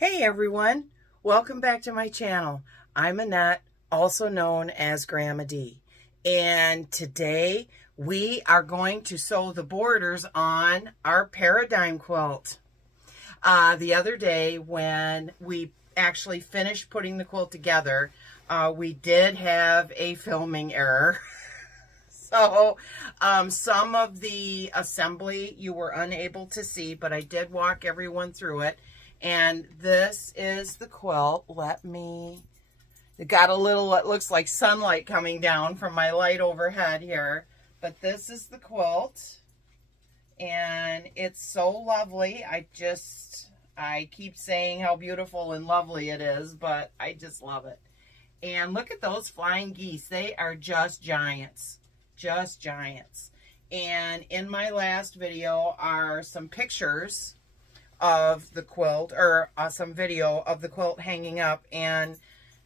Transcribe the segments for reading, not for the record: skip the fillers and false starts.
Hey everyone, welcome back to my channel. I'm Annette, also known as Grandma D. And today we are going to sew the borders on our paradigm quilt. The other day when we actually finished putting the quilt together, we did have a filming error. So some of the assembly you were unable to see, but I did walk everyone through it. And this is the quilt. It got a little, it looks like sunlight coming down from my light overhead here. But this is the quilt. And it's so lovely. I keep saying how beautiful and lovely it is, but I just love it. And look at those flying geese. They are just giants. Just giants. And in my last video are some pictures of the quilt, or some video of the quilt hanging up, and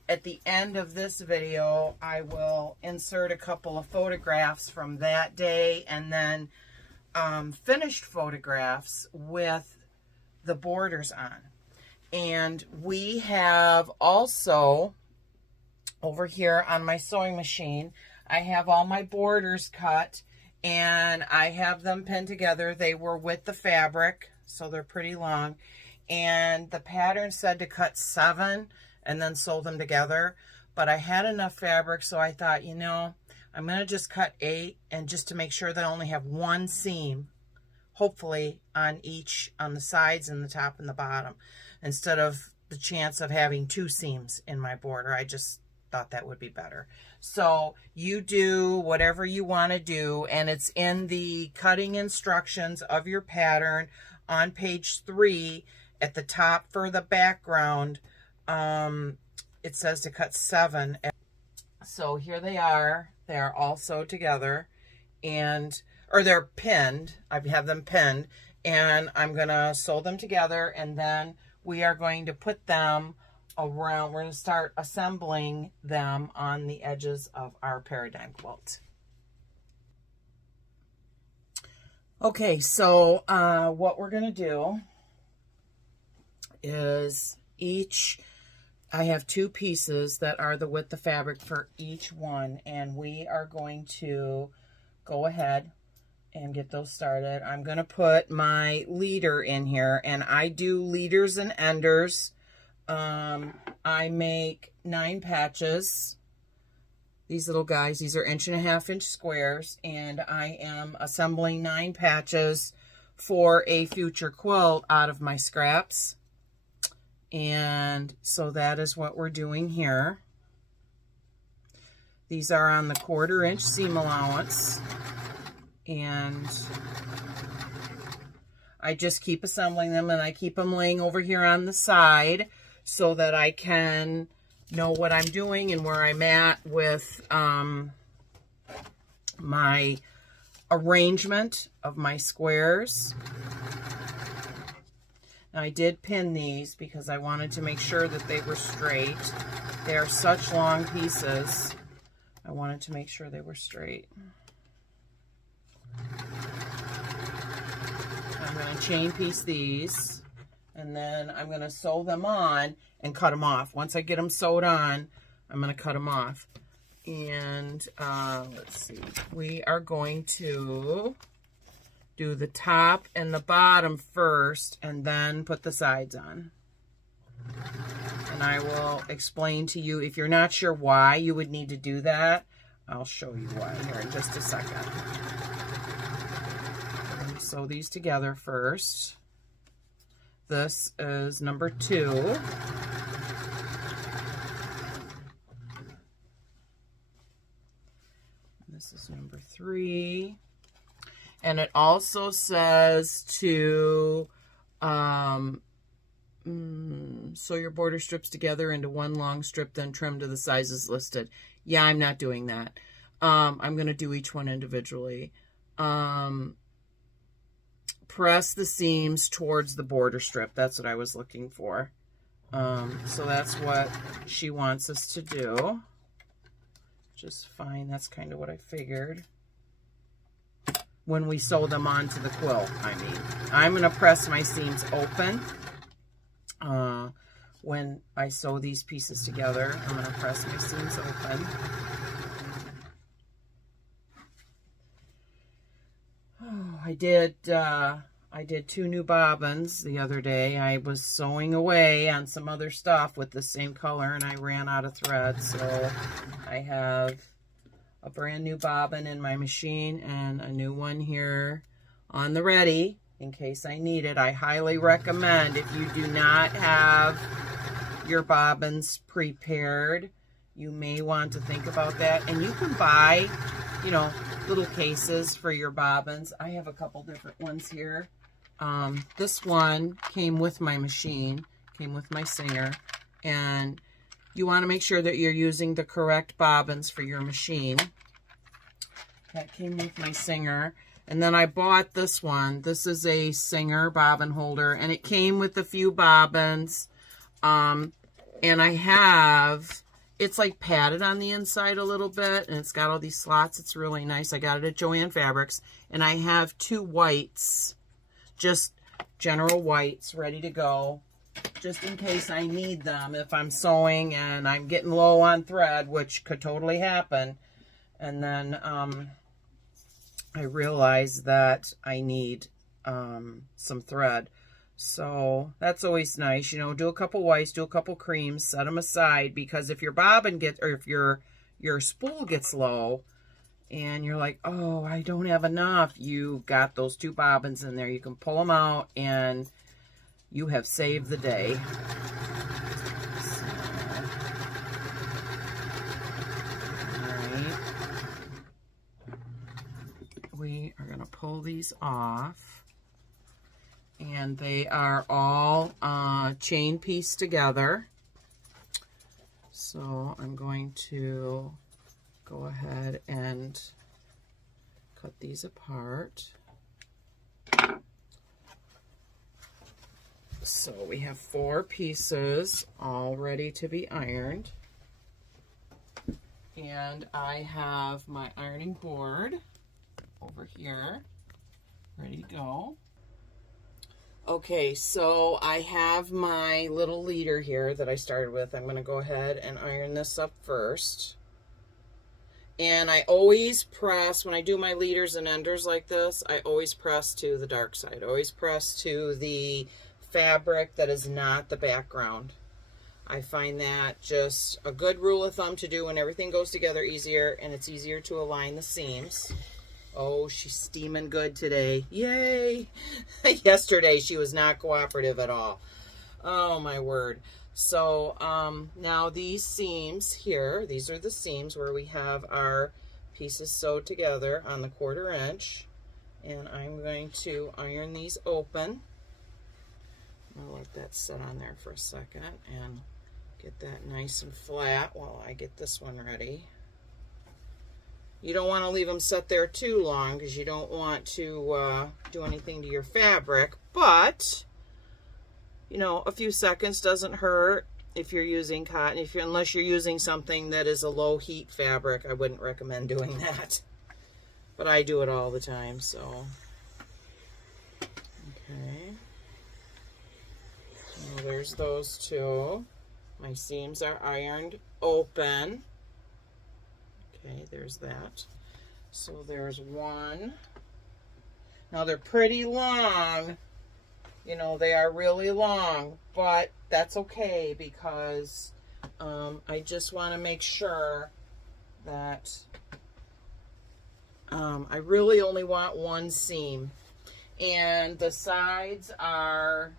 at the end of this video I will insert a couple of photographs from that day, and then finished photographs with the borders on. And we have also over here on my sewing machine, I have all my borders cut and I have them pinned together. They were with the fabric, so they're pretty long, and the pattern said to cut 7 and then sew them together, but I had enough fabric, so I thought, you know, I'm going to just cut 8, and just to make sure that I only have one seam, hopefully on the sides and the top and the bottom, instead of the chance of having 2 seams in my border. I just thought that would be better. So you do whatever you want to do, and it's in the cutting instructions of your pattern on page 3 at the top for the background. It says to cut 7. So here they are. They are all sewed together, or they're pinned. I have them pinned, and I'm gonna sew them together, and then we are going to put them around. We're going to start assembling them on the edges of our paradigm quilt. Okay, so what we're going to do is I have 2 pieces that are the width of fabric for each one, and we are going to go ahead and get those started. I'm going to put my leader in here, and I do leaders and enders. I make 9 patches. These little guys, these are 1.5 inch squares, and I am assembling 9 patches for a future quilt out of my scraps. And so that is what we're doing here. These are on the 1/4 inch seam allowance, and I just keep assembling them, and I keep them laying over here on the side so that I can know what I'm doing and where I'm at with my arrangement of my squares. Now, I did pin these because I wanted to make sure that they were straight. They are such long pieces. I wanted to make sure they were straight. I'm going to chain piece these, and then I'm going to sew them on and cut them off. Once I get them sewed on, I'm going to cut them off. And let's see, we are going to do the top and the bottom first, and then put the sides on. And I will explain to you, if you're not sure why you would need to do that, I'll show you why here in just a second. Sew these together first. This is number 2. This is number 3. And it also says to sew your border strips together into one long strip, then trim to the sizes listed. Yeah, I'm not doing that. I'm going to do each one individually. Press the seams towards the border strip. That's what I was looking for. So that's what she wants us to do. Just fine. That's kind of what I figured. When we sew them onto the quilt, I mean. I'm going to press my seams open. when I sew these pieces together. I'm going to press my seams open. Oh, I did 2 new bobbins the other day. I was sewing away on some other stuff with the same color and I ran out of thread. So I have a brand new bobbin in my machine and a new one here on the ready in case I need it. I highly recommend, if you do not have your bobbins prepared, you may want to think about that. And you can buy, you know, little cases for your bobbins. I have a couple different ones here. This one came with my machine, came with my Singer, and you want to make sure that you're using the correct bobbins for your machine. That came with my Singer. And then I bought this one. This is a Singer bobbin holder, and it came with a few bobbins. And I have, it's like padded on the inside a little bit, and it's got all these slots. It's really nice. I got it at Joann Fabrics, and I have 2 whites, just general whites, ready to go, just in case I need them if I'm sewing and I'm getting low on thread, which could totally happen. And then I realized that I need some thread. So that's always nice, you know, do a couple whites, do a couple creams, set them aside, because if your bobbin gets, or if your spool gets low and you're like, oh, I don't have enough, you got those 2 bobbins in there. You can pull them out and you have saved the day. So, all right. We are going to pull these off. And they are all chain pieced together. So I'm going to go ahead and cut these apart. So we have 4 pieces all ready to be ironed. And I have my ironing board over here, ready to go. Okay, so I have my little leader here that I started with. I'm going to go ahead and iron this up first. And I always press, when I do my leaders and enders like this, I always press to the dark side. I always press to the fabric that is not the background. I find that just a good rule of thumb to do when everything goes together easier, and it's easier to align the seams. Oh, she's steaming good today. Yay! Yesterday she was not cooperative at all. Oh, my word. So now these seams here, these are the seams where we have our pieces sewed together on the 1/4 inch. And I'm going to iron these open. I'll let that sit on there for a second and get that nice and flat while I get this one ready. You don't want to leave them set there too long because you don't want to do anything to your fabric, but you know, a few seconds doesn't hurt if you're using cotton. Unless you're using something that is a low heat fabric, I wouldn't recommend doing that. But I do it all the time, so. Okay. So there's those 2. My seams are ironed open. Okay, there's that. So there's 1. Now they're pretty long. You know, they are really long, but that's okay because I just want to make sure that I really only want 1 seam. And the sides are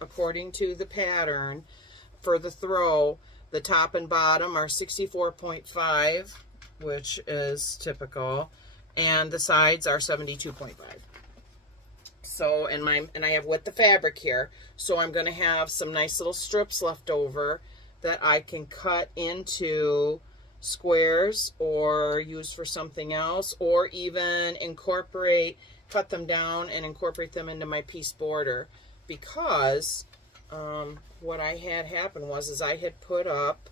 according to the pattern for the throw. The top and bottom are 64.5, which is typical, and the sides are 72.5. So, and I have with the fabric here, so I'm going to have some nice little strips left over that I can cut into squares or use for something else, or even cut them down and incorporate them into my piece border. Because what I had happen was I had put up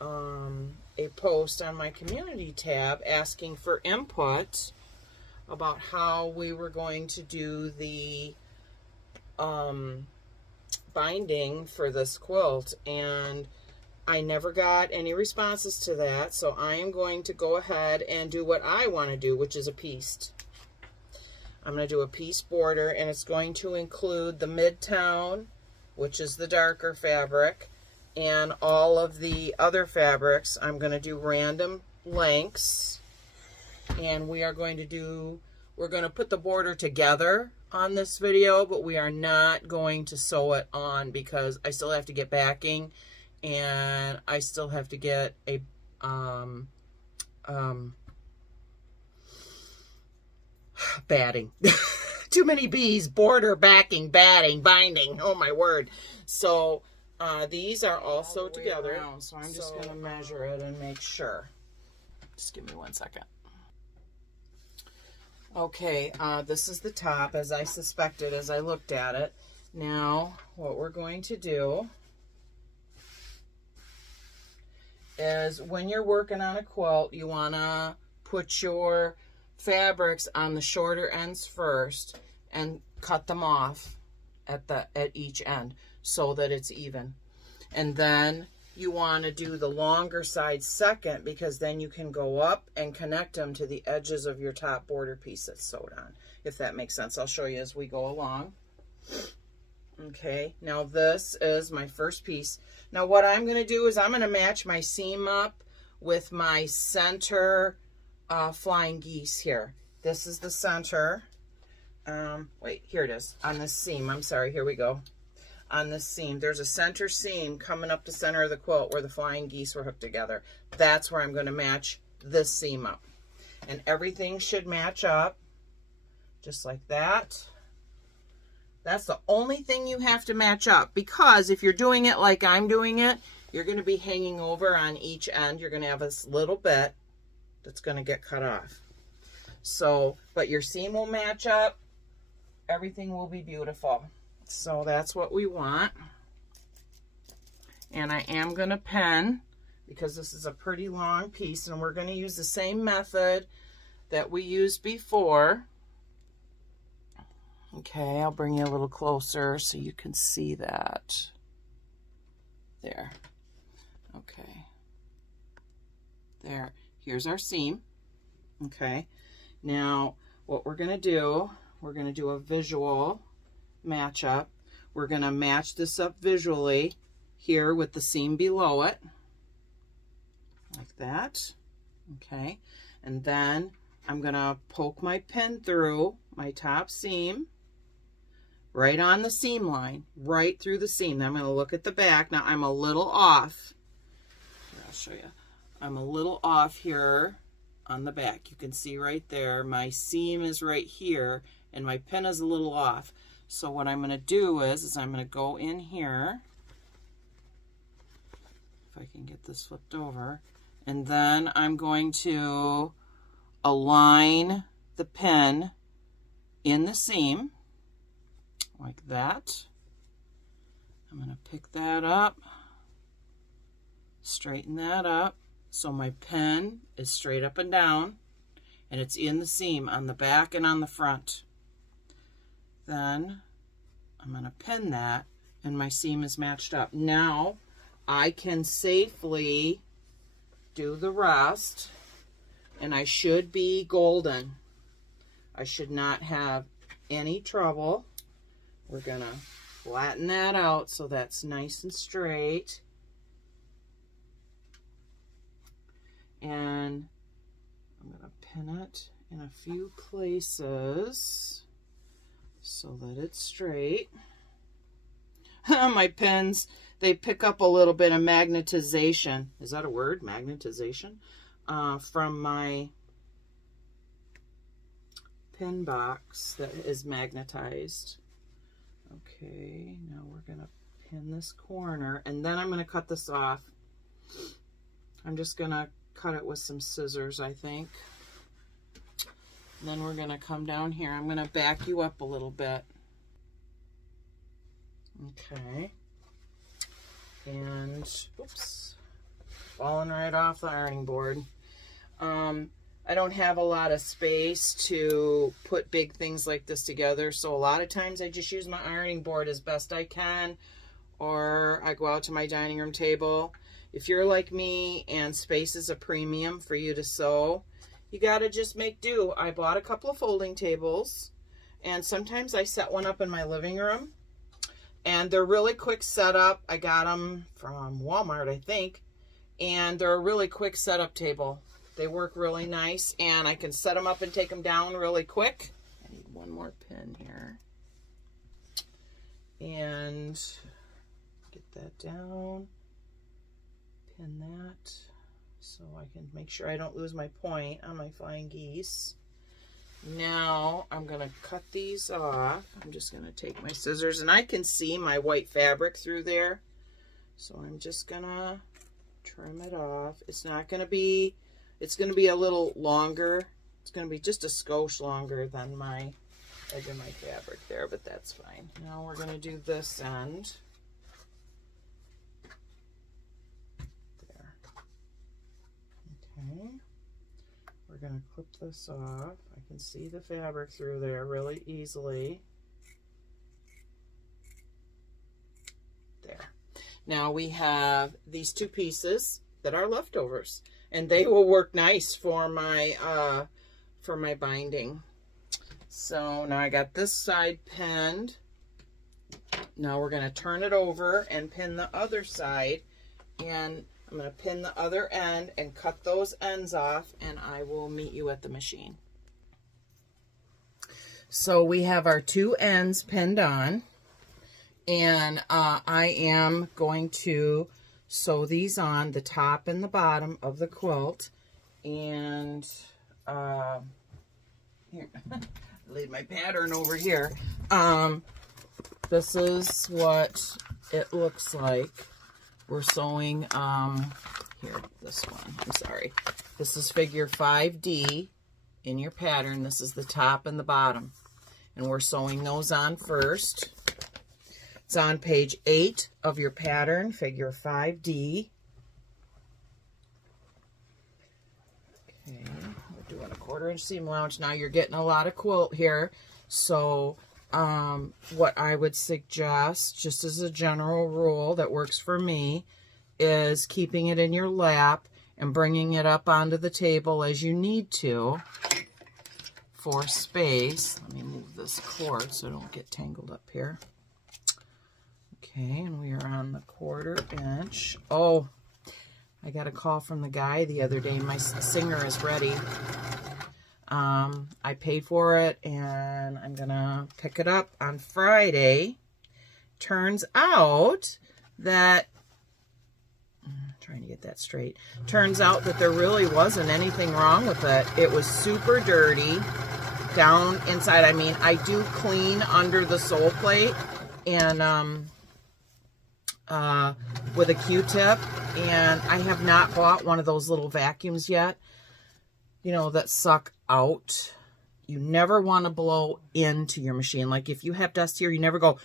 a post on my community tab asking for input about how we were going to do the binding for this quilt, and I never got any responses to that, so I am going to go ahead and do what I want to do, which is a pieced. I'm going to do a piece border, and it's going to include the Midtown, which is the darker fabric, and all of the other fabrics. I'm going to do random lengths, and we're going to put the border together on this video, but we are not going to sew it on because I still have to get backing, and I still have to get a batting. Too many B's. Border, backing, batting, binding. Oh my word. So these are also together. So I'm just going to measure it and make sure. Just give me 1 second. Okay, this is the top, as I suspected as I looked at it. Now, what we're going to do is when you're working on a quilt, you want to put your fabrics on the shorter ends first and cut them off at each end so that it's even. And then you want to do the longer side second, because then you can go up and connect them to the edges of your top border piece that's sewed on, if that makes sense. I'll show you as we go along. Okay, now this is my first piece. Now what I'm going to do is I'm going to match my seam up with my center flying geese here. This is the center. Wait, here it is on this seam. I'm sorry, here we go. On this seam, there's a center seam coming up the center of the quilt where the flying geese were hooked together. That's where I'm going to match this seam up. And everything should match up just like that. That's the only thing you have to match up, because if you're doing it like I'm doing it, you're going to be hanging over on each end. You're going to have this little bit that's going to get cut off. So, but your seam will match up. Everything will be beautiful. So that's what we want. And I am going to pen, because this is a pretty long piece, and we're going to use the same method that we used before. Okay, I'll bring you a little closer so you can see that. There. Okay. There. Here's our seam. Okay. Now, what we're going to do a visual match up. We're going to match this up visually here with the seam below it. Like that. Okay. And then I'm going to poke my pin through my top seam, right on the seam line, right through the seam. Then I'm going to look at the back. Now I'm a little off. Here, I'll show you. I'm a little off here on the back. You can see right there, my seam is right here, and my pin is a little off. So what I'm going to do is I'm going to go in here, if I can get this flipped over, and then I'm going to align the pin in the seam like that. I'm going to pick that up, straighten that up so my pin is straight up and down, and it's in the seam on the back and on the front. Then I'm going to pin that, and my seam is matched up. Now I can safely do the rest, and I should be golden. I should not have any trouble. We're going to flatten that out so that's nice and straight. And I'm going to pin it in a few places so that it's straight. My pins, they pick up a little bit of magnetization. Is that a word? Magnetization? From my pin box that is magnetized. Okay, now we're going to pin this corner, and then I'm going to cut this off. I'm just going to cut it with some scissors, I think. And then we're going to come down here. I'm going to back you up a little bit. Okay. And, oops, falling right off the ironing board. I don't have a lot of space to put big things like this together, so a lot of times I just use my ironing board as best I can or I go out to my dining room table. If you're like me and space is a premium for you to sew, you got to just make do. I bought a couple of folding tables, and sometimes I set one up in my living room, and they're really quick setup. I got them from Walmart, I think, and they're a really quick setup table. They work really nice, and I can set them up and take them down really quick. I need one more pin here. And get that down, pin that, so I can make sure I don't lose my point on my flying geese. Now I'm going to cut these off. I'm just going to take my scissors, and I can see my white fabric through there. So I'm just going to trim it off. It's not going to be, it's going to be a little longer. It's going to be just a skosh longer than my edge of my fabric there, but that's fine. Now we're going to do this end. There. Okay. We're going to clip this off. I can see the fabric through there really easily. There. Now we have these two pieces that are leftovers, and they will work nice for my binding. So now I got this side pinned. Now we're going to turn it over and pin the other side, and I'm going to pin the other end and cut those ends off, and I will meet you at the machine. So we have our two ends pinned on, and I am going to sew these on the top and the bottom of the quilt. And here, laid my pattern over here. This is what it looks like. We're sewing, here, this one, I'm sorry. This is figure 5D in your pattern. This is the top and the bottom. And we're sewing those on first. It's on page 8 of your pattern, figure 5D. Okay, we're doing a 1/4 inch seam allowance. Now you're getting a lot of quilt here. So what I would suggest, just as a general rule that works for me, is keeping it in your lap and bringing it up onto the table as you need to for space. Let me move this cord so I don't get tangled up here. Okay, and we are on the 1/4 inch. Oh, I got a call from the guy the other day. My singer is ready. I paid for it, and I'm gonna pick it up on Friday. Turns out that, I'm trying to get that straight. Turns out that there really wasn't anything wrong with it. It was super dirty down inside. I mean, I do clean under the sole plate and with a Q-tip, and I have not bought one of those little vacuums yet, you know, that suck out. You never want to blow into your machine. Like if you have dust here, you never go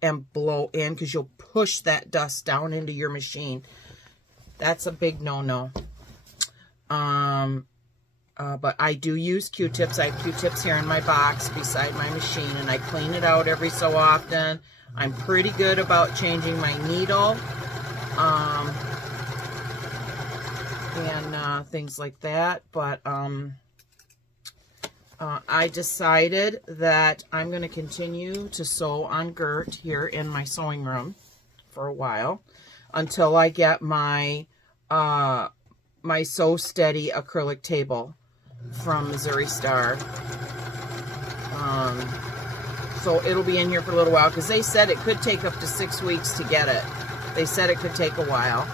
and blow in, because you'll push that dust down into your machine. That's a big no-no. But I do use Q-tips. I have Q-tips here in my box beside my machine, and I clean it out every so often. I'm pretty good about changing my needle and things like that. But I decided that I'm going to continue to sew on Gert here in my sewing room for a while until I get my my Sew Steady acrylic table from Missouri Star. So it'll be in here for a little while, because they said it could take up to 6 weeks to get it. They said it could take a while.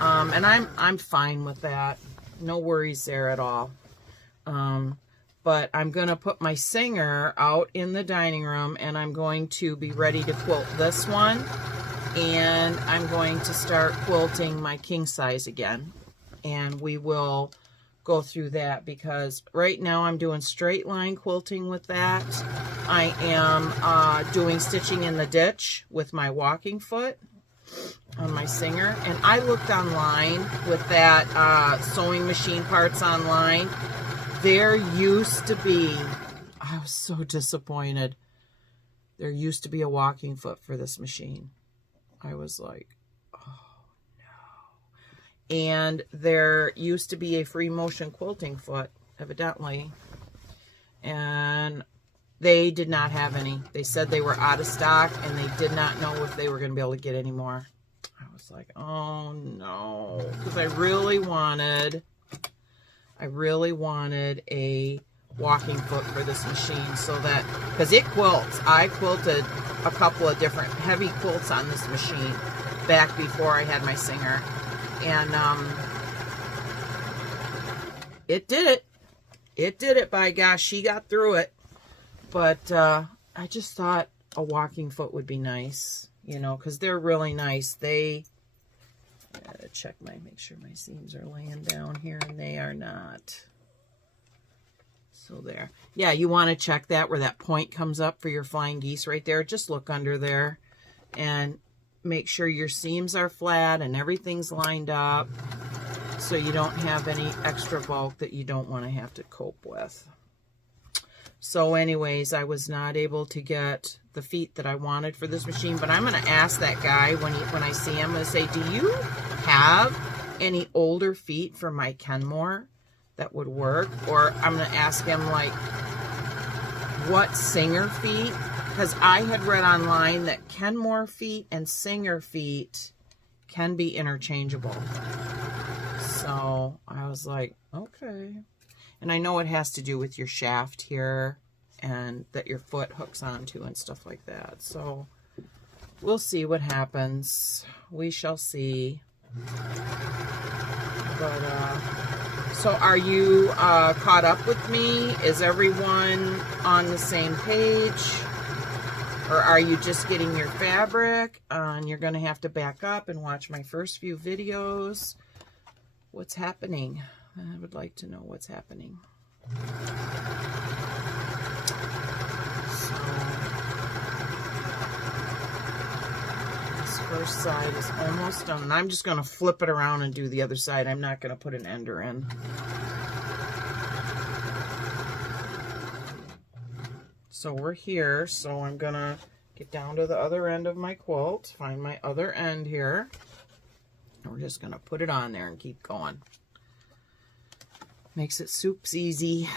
And I'm fine with that. No worries there at all. But I'm going to put my singer out in the dining room, and I'm going to be ready to quilt this one. And I'm going to start quilting my king size again. And we will go through that, because right now I'm doing straight line quilting with that. I am doing stitching in the ditch with my walking foot on my singer. And I looked online with that sewing machine parts online. There used to be, I was so disappointed. There used to be a walking foot for this machine. I was like, oh no. And there used to be a free motion quilting foot, evidently, and they did not have any. They said they were out of stock, and they did not know if they were going to be able to get any more. I was like, oh no, because I really wanted a walking foot for this machine, so that, because it quilts. I quilted a couple of different heavy quilts on this machine back before I had my Singer, and it did it. By gosh, she got through it. But I just thought a walking foot would be nice, you know, because they're really nice. I gotta check make sure my seams are laying down here, and they are not. So there. Yeah, you want to check that where that point comes up for your flying geese right there. Just look under there and make sure your seams are flat and everything's lined up, so you don't have any extra bulk that you don't want to have to cope with. So anyways, I was not able to get the feet that I wanted for this machine, but I'm going to ask that guy when I see him, I'm going to say, do you have any older feet for my Kenmore that would work? Or I'm going to ask him, like, what Singer feet? Because I had read online that Kenmore feet and Singer feet can be interchangeable. So I was like, okay. And I know it has to do with your shaft here and that your foot hooks onto and stuff like that. So we'll see what happens. We shall see. But, so are you caught up with me? Is everyone on the same page? Or are you just getting your fabric and you're going to have to back up and watch my first few videos? What's happening? I would like to know what's happening. So, this first side is almost done. And I'm just going to flip it around and do the other side. I'm not going to put an ender in. So we're here. So I'm going to get down to the other end of my quilt. Find my other end here. And we're just going to put it on there and keep going. Makes it soups easy.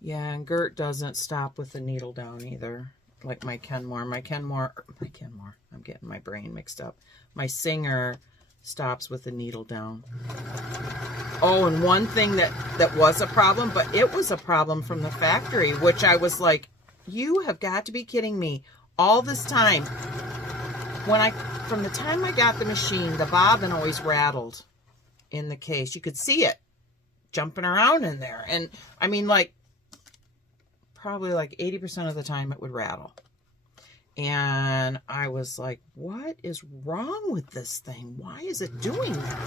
Yeah, and Gert doesn't stop with the needle down either. Like my Kenmore. I'm getting my brain mixed up. My Singer stops with the needle down. Oh, and one thing that was a problem, but it was a problem from the factory, which I was like, you have got to be kidding me. All this time, from the time I got the machine, the bobbin always rattled in the case. You could see it jumping around in there. And I mean, like, probably like 80% of the time it would rattle. And I was like, what is wrong with this thing? Why is it doing that?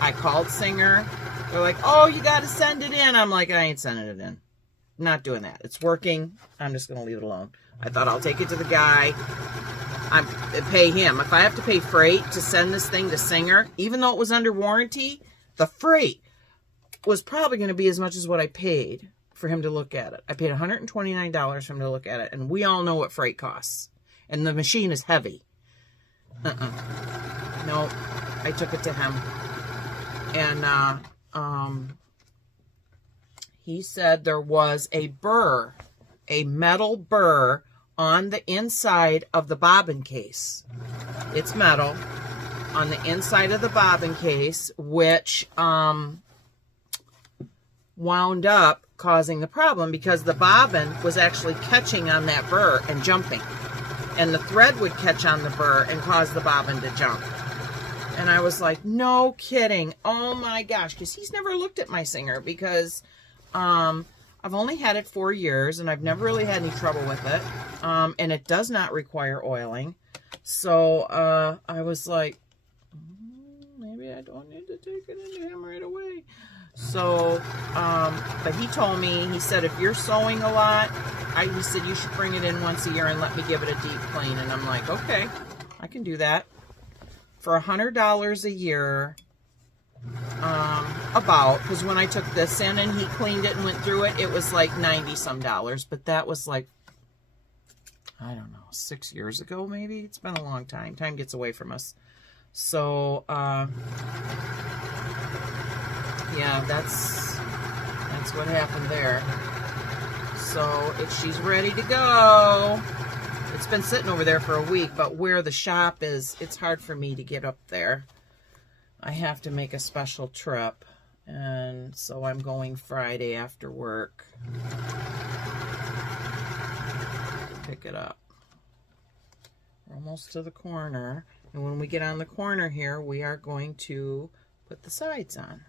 I called Singer. They're like, oh, you got to send it in. I'm like, I ain't sending it in. I'm not doing that. It's working. I'm just going to leave it alone. I thought I'll take it to the guy. I pay him. If I have to pay freight to send this thing to Singer, even though it was under warranty, the freight was probably going to be as much as what I paid for him to look at it. I paid $129 for him to look at it, and we all know what freight costs. And the machine is heavy. No, I took it to him. And he said there was a burr, a metal burr, on the inside of the bobbin case. It's metal on the inside of the bobbin case, which wound up causing the problem because the bobbin was actually catching on that burr and jumping. And the thread would catch on the burr and cause the bobbin to jump. And I was like, no kidding. Oh my gosh. Because he's never looked at my Singer because I've only had it 4 years and I've never really had any trouble with it. And it does not require oiling. So I was like, maybe I don't need to take it into him right away. So, but he told me, he said, if you're sewing a lot, he said you should bring it in once a year and let me give it a deep clean. And I'm like, okay, I can do that. For $100 a year, because when I took this in and he cleaned it and went through it, it was like $90 some, but that was like, I don't know, 6 years ago maybe. It's been a long time. Time gets away from us. So yeah, that's what happened there. So she's ready to go. It's been sitting over there for a week, but where the shop is, it's hard for me to get up there. I have to make a special trip, and so I'm going Friday after work to pick it up. We're almost to the corner, and when we get on the corner here, we are going to put the sides on.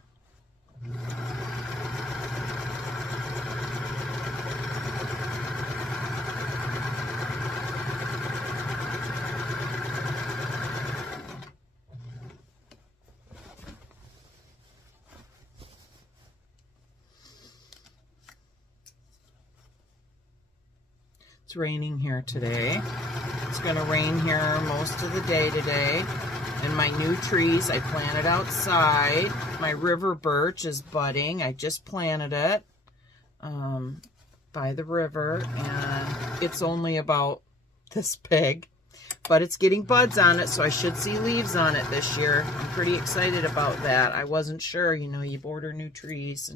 It's raining here today. It's going to rain here most of the day today. And my new trees I planted outside. My river birch is budding. I just planted it by the river. And it's only about this big. But it's getting buds on it, so I should see leaves on it this year. I'm pretty excited about that. I wasn't sure, you know, you order new trees.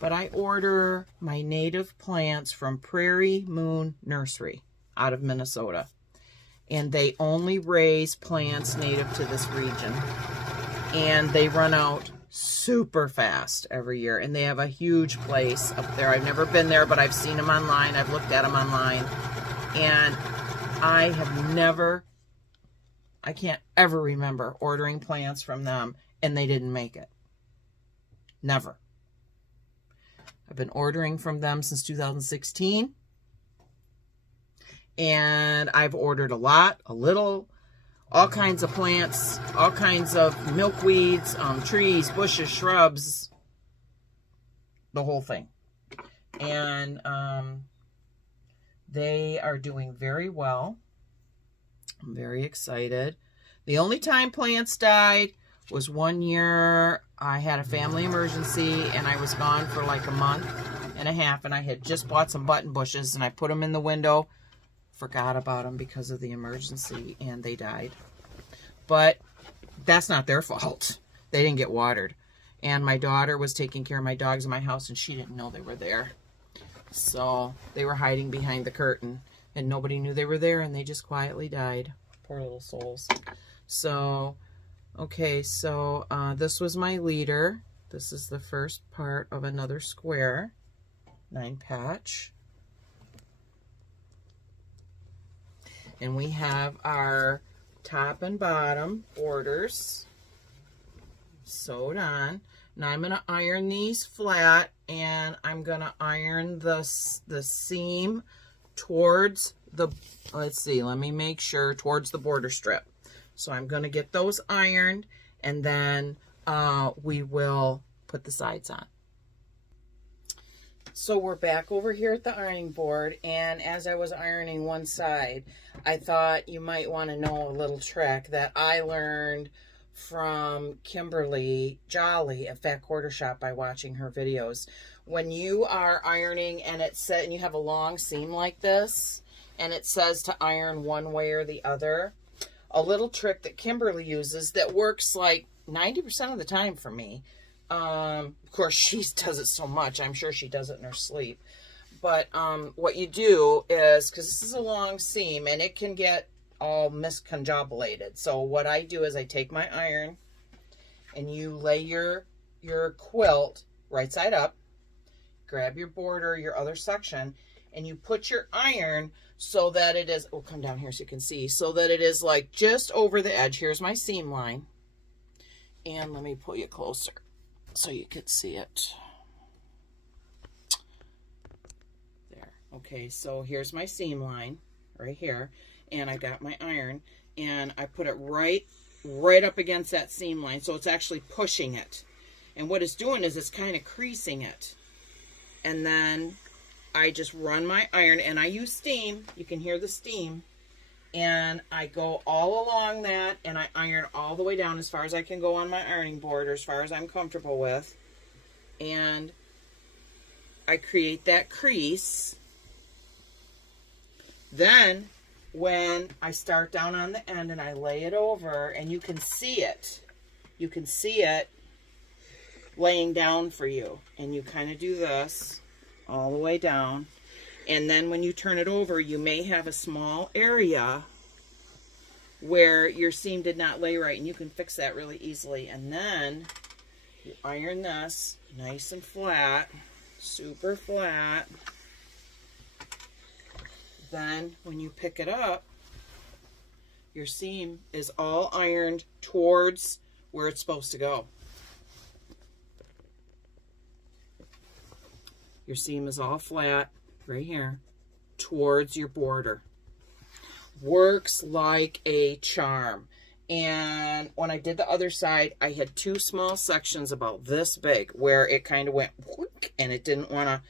But I order my native plants from Prairie Moon Nursery out of Minnesota. And they only raise plants native to this region. And they run out super fast every year. And they have a huge place up there. I've never been there, but I've seen them online. I've looked at them online. And I can't ever remember ordering plants from them and they didn't make it. Never. I've been ordering from them since 2016. And I've ordered a lot, a little, all kinds of plants, all kinds of milkweeds, trees, bushes, shrubs, the whole thing. And they are doing very well. I'm very excited. The only time plants died was one year I had a family emergency and I was gone for like a month and a half, and I had just bought some button bushes and I put them in the window, forgot about them because of the emergency, and they died. But that's not their fault. They didn't get watered. And my daughter was taking care of my dogs in my house and she didn't know they were there. So they were hiding behind the curtain and nobody knew they were there and they just quietly died. Poor little souls. So okay, so this was my leader. This is the first part of another square, 9 patch. And we have our top and bottom borders sewed on. Now I'm going to iron these flat, and I'm going to iron the seam towards the, let's see, let me make sure, towards the border strip. So I'm going to get those ironed, and then we will put the sides on. So we're back over here at the ironing board, and as I was ironing one side, I thought you might want to know a little trick that I learned from Kimberly Jolly at Fat Quarter Shop by watching her videos. When you are ironing and and you have a long seam like this, and it says to iron one way or the other, a little trick that Kimberly uses that works like 90% of the time for me. Of course, she does it so much. I'm sure she does it in her sleep. But what you do is, because this is a long seam and it can get all misconjobulated. So what I do is I take my iron and you lay your quilt right side up, grab your border, your other section, and you put your iron so that it is, we'll come down here so you can see, so that it is like just over the edge. Here's my seam line. And let me pull you closer so you can see it. There. Okay, so here's my seam line right here. And I got my iron and I put it right up against that seam line. So it's actually pushing it. And what it's doing is it's kind of creasing it. And then I just run my iron, and I use steam. You can hear the steam. and I go all along that, and I iron all the way down as far as I can go on my ironing board, or as far as I'm comfortable with, and I create that crease. Then when I start down on the end and I lay it over, and you can see it laying down for you, and you kind of do this all the way down, and then when you turn it over, you may have a small area where your seam did not lay right, and you can fix that really easily. And then you iron this nice and flat, super flat. Then when you pick it up, your seam is all ironed towards where it's supposed to go. Your seam is all flat right here towards your border. Works like a charm. And when I did the other side, I had two small sections about this big where it kind of went whook, and it didn't want to.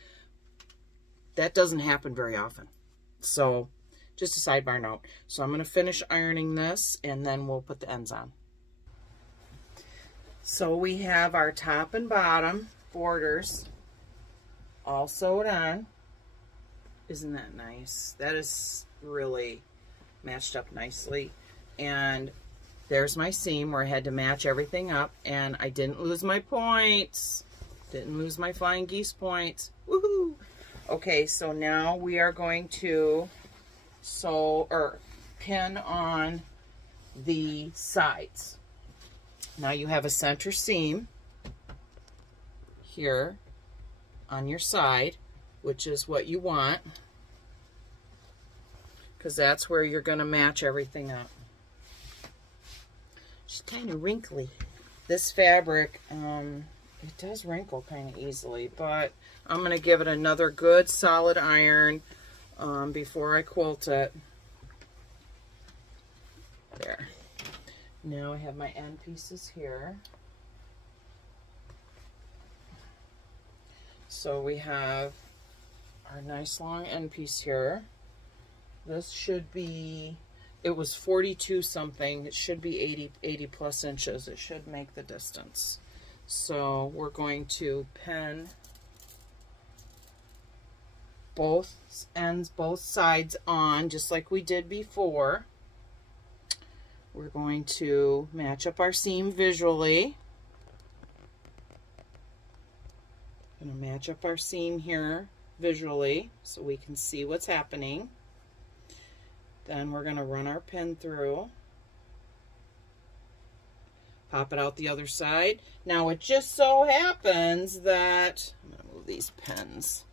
That doesn't happen very often. So just a sidebar note. So I'm going to finish ironing this, and then we'll put the ends on. So we have our top and bottom borders all sewed on. Isn't that nice? That is really matched up nicely. And there's my seam where I had to match everything up, and I didn't lose my points. Didn't lose my flying geese points. Woohoo! Okay, so now we are going to sew or pin on the sides. Now you have a center seam here on your side, which is what you want, because that's where you're going to match everything up. It's kind of wrinkly. This fabric, it does wrinkle kind of easily, but I'm going to give it another good solid iron before I quilt it. There. Now I have my end pieces here. So we have our nice long end piece here. This should be, it was 42 something. It should be 80 plus inches. It should make the distance. So we're going to pin both ends, both sides on, just like we did before. We're going to match up our seam visually. I'm going to match up our seam here visually so we can see what's happening. Then we're going to run our pin through. Pop it out the other side. Now it just so happens that, I'm going to move these pins,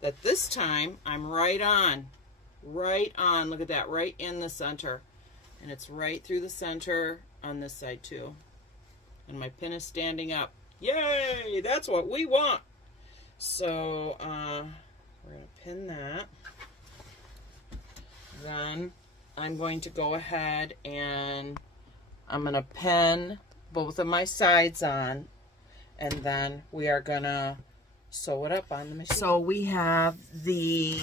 that this time I'm right on, look at that, right in the center. And it's right through the center on this side too. And my pin is standing up. Yay, that's what we want. So we're going to pin that. Then I'm going to go ahead and I'm going to pin both of my sides on, and then we are going to sew it up on the machine. So we have the,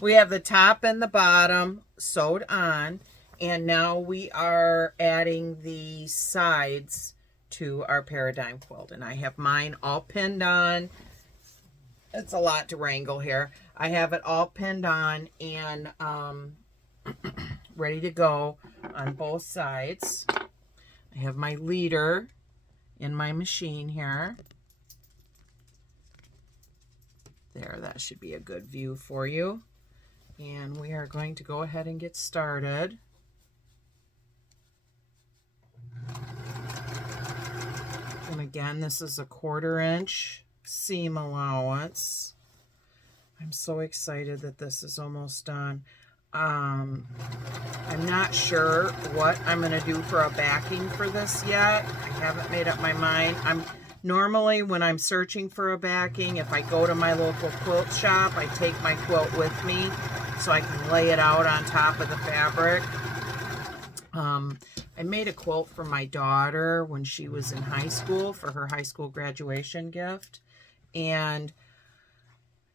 we have the top and the bottom sewed on, and now we are adding the sides to our paradigm quilt. And I have mine all pinned on. It's a lot to wrangle here. I have it all pinned on and ready to go on both sides. I have my leader in my machine here. There, that should be a good view for you. And we are going to go ahead and get started. And again, this is a 1/4 inch seam allowance. I'm so excited that this is almost done. I'm not sure what I'm going to do for a backing for this yet. I haven't made up my mind. Normally when I'm searching for a backing, if I go to my local quilt shop, I take my quilt with me so I can lay it out on top of the fabric. I made a quilt for my daughter when she was in high school for her high school graduation gift, and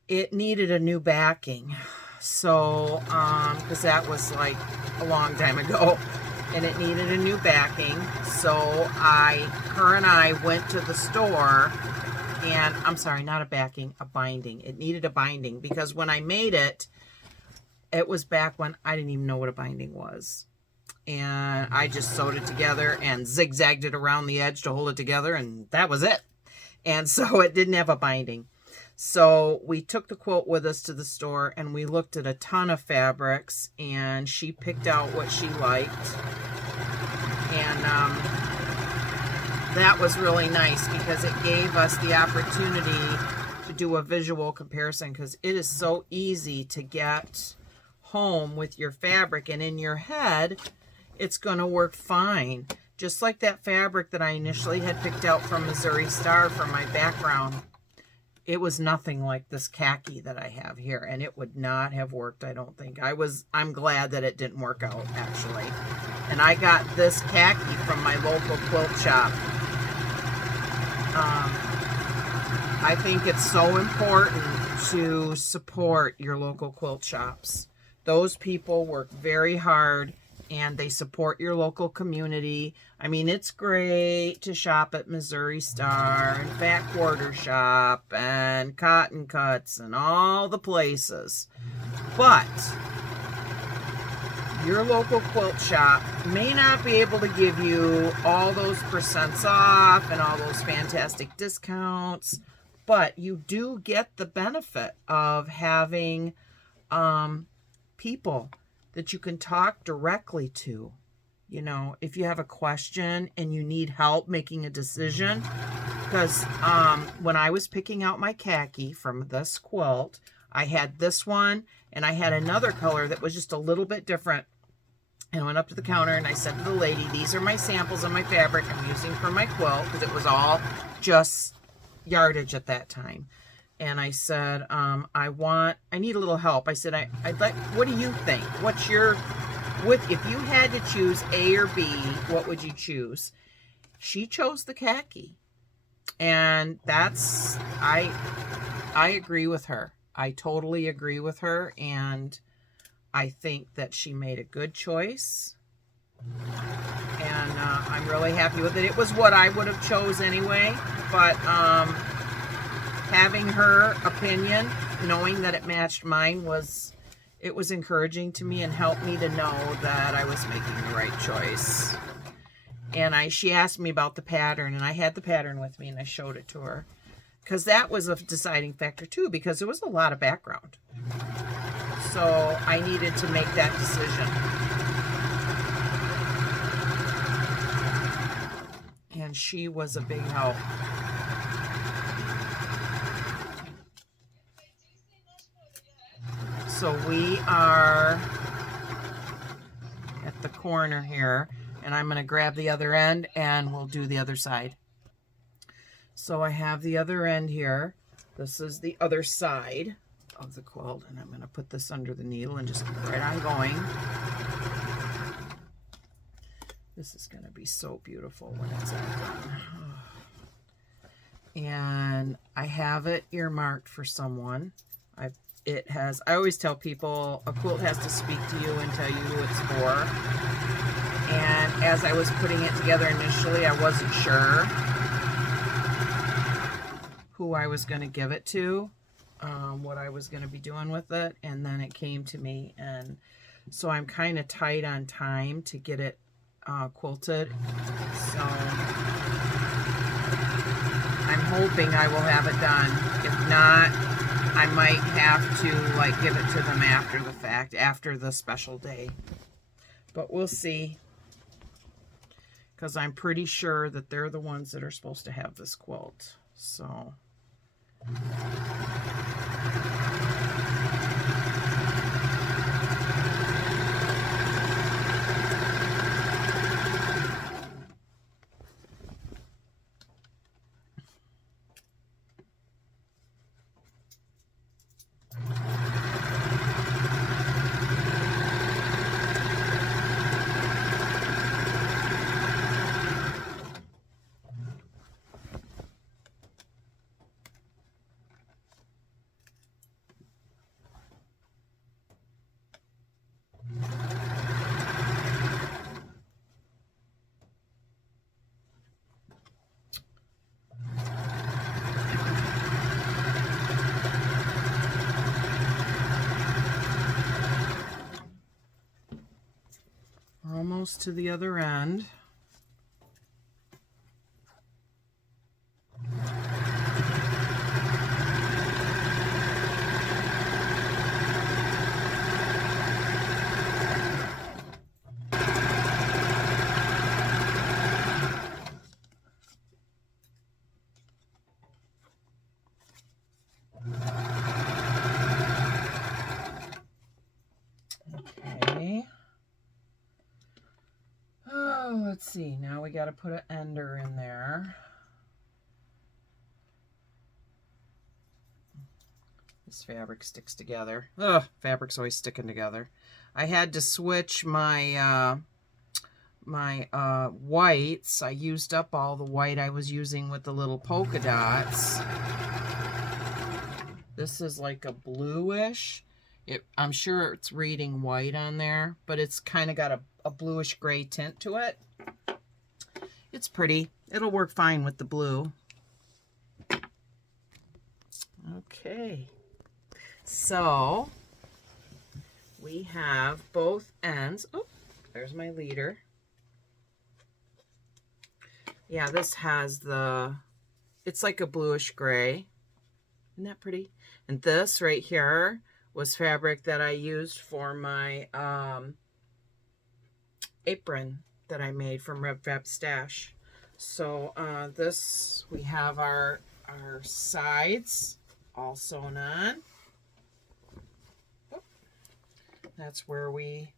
it needed a new backing. So, because that was like a long time ago, and it needed a new backing. So her and I went to the store, and I'm sorry, not a backing, a binding. It needed a binding because when I made it, it was back when I didn't even know what a binding was. And I just sewed it together and zigzagged it around the edge to hold it together, and that was it. And so it didn't have a binding. So we took the quilt with us to the store, and we looked at a ton of fabrics, and she picked out what she liked. And that was really nice because it gave us the opportunity to do a visual comparison, because it is so easy to get home with your fabric, and in your head it's going to work fine. Just like that fabric that I initially had picked out from Missouri Star for my background. It was nothing like this khaki that I have here, and it would not have worked, I don't think. I'm glad that it didn't work out, actually. And I got this khaki from my local quilt shop. I think it's so important to support your local quilt shops. Those people work very hard, and they support your local community. I mean, it's great to shop at Missouri Star and Fat Quarter Shop and Cotton Cuts and all the places. But your local quilt shop may not be able to give you all those percents off and all those fantastic discounts, but you do get the benefit of having people that you can talk directly to. You know, if you have a question and you need help making a decision, because when I was picking out my khaki from this quilt, I had this one and I had another color that was just a little bit different. And I went up to the counter and I said to the lady, these are my samples of my fabric I'm using for my quilt, because it was all just yardage at that time. And I said, I need a little help. I said, I'd like, what do you think? If you had to choose A or B, what would you choose? She chose the khaki. And I agree with her. I totally agree with her. And I think that she made a good choice. And I'm really happy with it. It was what I would have chose anyway. But, having her opinion, knowing that it matched mine, was encouraging to me and helped me to know that I was making the right choice. And she asked me about the pattern, and I had the pattern with me and I showed it to her, because that was a deciding factor too, because there was a lot of background. So I needed to make that decision. And she was a big help. So we are at the corner here, and I'm going to grab the other end and we'll do the other side. So I have the other end here. This is the other side of the quilt, and I'm going to put this under the needle and just keep right on going. This is going to be so beautiful when it's all done. And I have it earmarked for someone. I always tell people a quilt has to speak to you and tell you who it's for. And as I was putting it together initially, I wasn't sure who I was going to give it to, what I was going to be doing with it. And then it came to me. And so I'm kind of tight on time to get it quilted. So I'm hoping I will have it done. If not, I might have to give it to them after the fact, after the special day. But we'll see, because I'm pretty sure that they're the ones that are supposed to have this quilt. So almost to the other end. Okay. Oh, let's see. Now we got to put an ender in there. This fabric sticks together. Ugh, fabric's always sticking together. I had to switch my whites. I used up all the white I was using with the little polka dots. This is like a bluish. I'm sure it's reading white on there, but it's kind of got a bluish gray tint to it. It's pretty. It'll work fine with the blue. Okay. So we have both ends. Oh, there's my leader. Yeah, this has it's like a bluish gray. Isn't that pretty? And this right here was fabric that I used for my apron that I made from Red Fab Stash. So this, we have our sides all sewn on. That's where we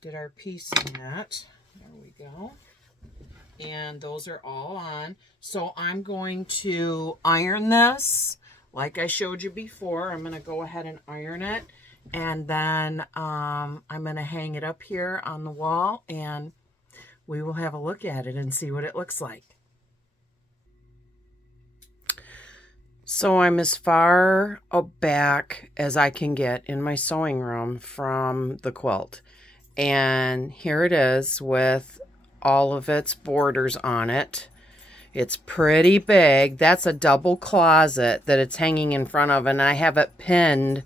did our piecing at. There we go. And those are all on. So I'm going to iron this like I showed you before. I'm going to go ahead and iron it. And then I'm going to hang it up here on the wall, and we will have a look at it and see what it looks like. So I'm as far back as I can get in my sewing room from the quilt. And here it is with all of its borders on it. It's pretty big. That's a double closet that it's hanging in front of, and I have it pinned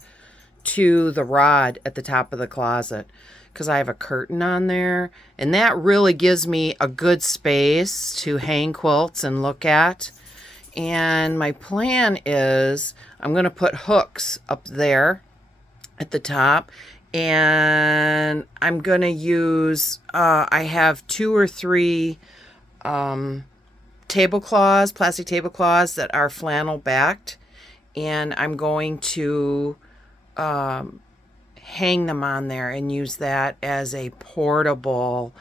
to the rod at the top of the closet because I have a curtain on there, and that really gives me a good space to hang quilts and look at. And my plan is I'm going to put hooks up there at the top, and I'm going to use, I have 2 or 3 tablecloths, plastic tablecloths that are flannel backed, and I'm going to hang them on there and use that as a portable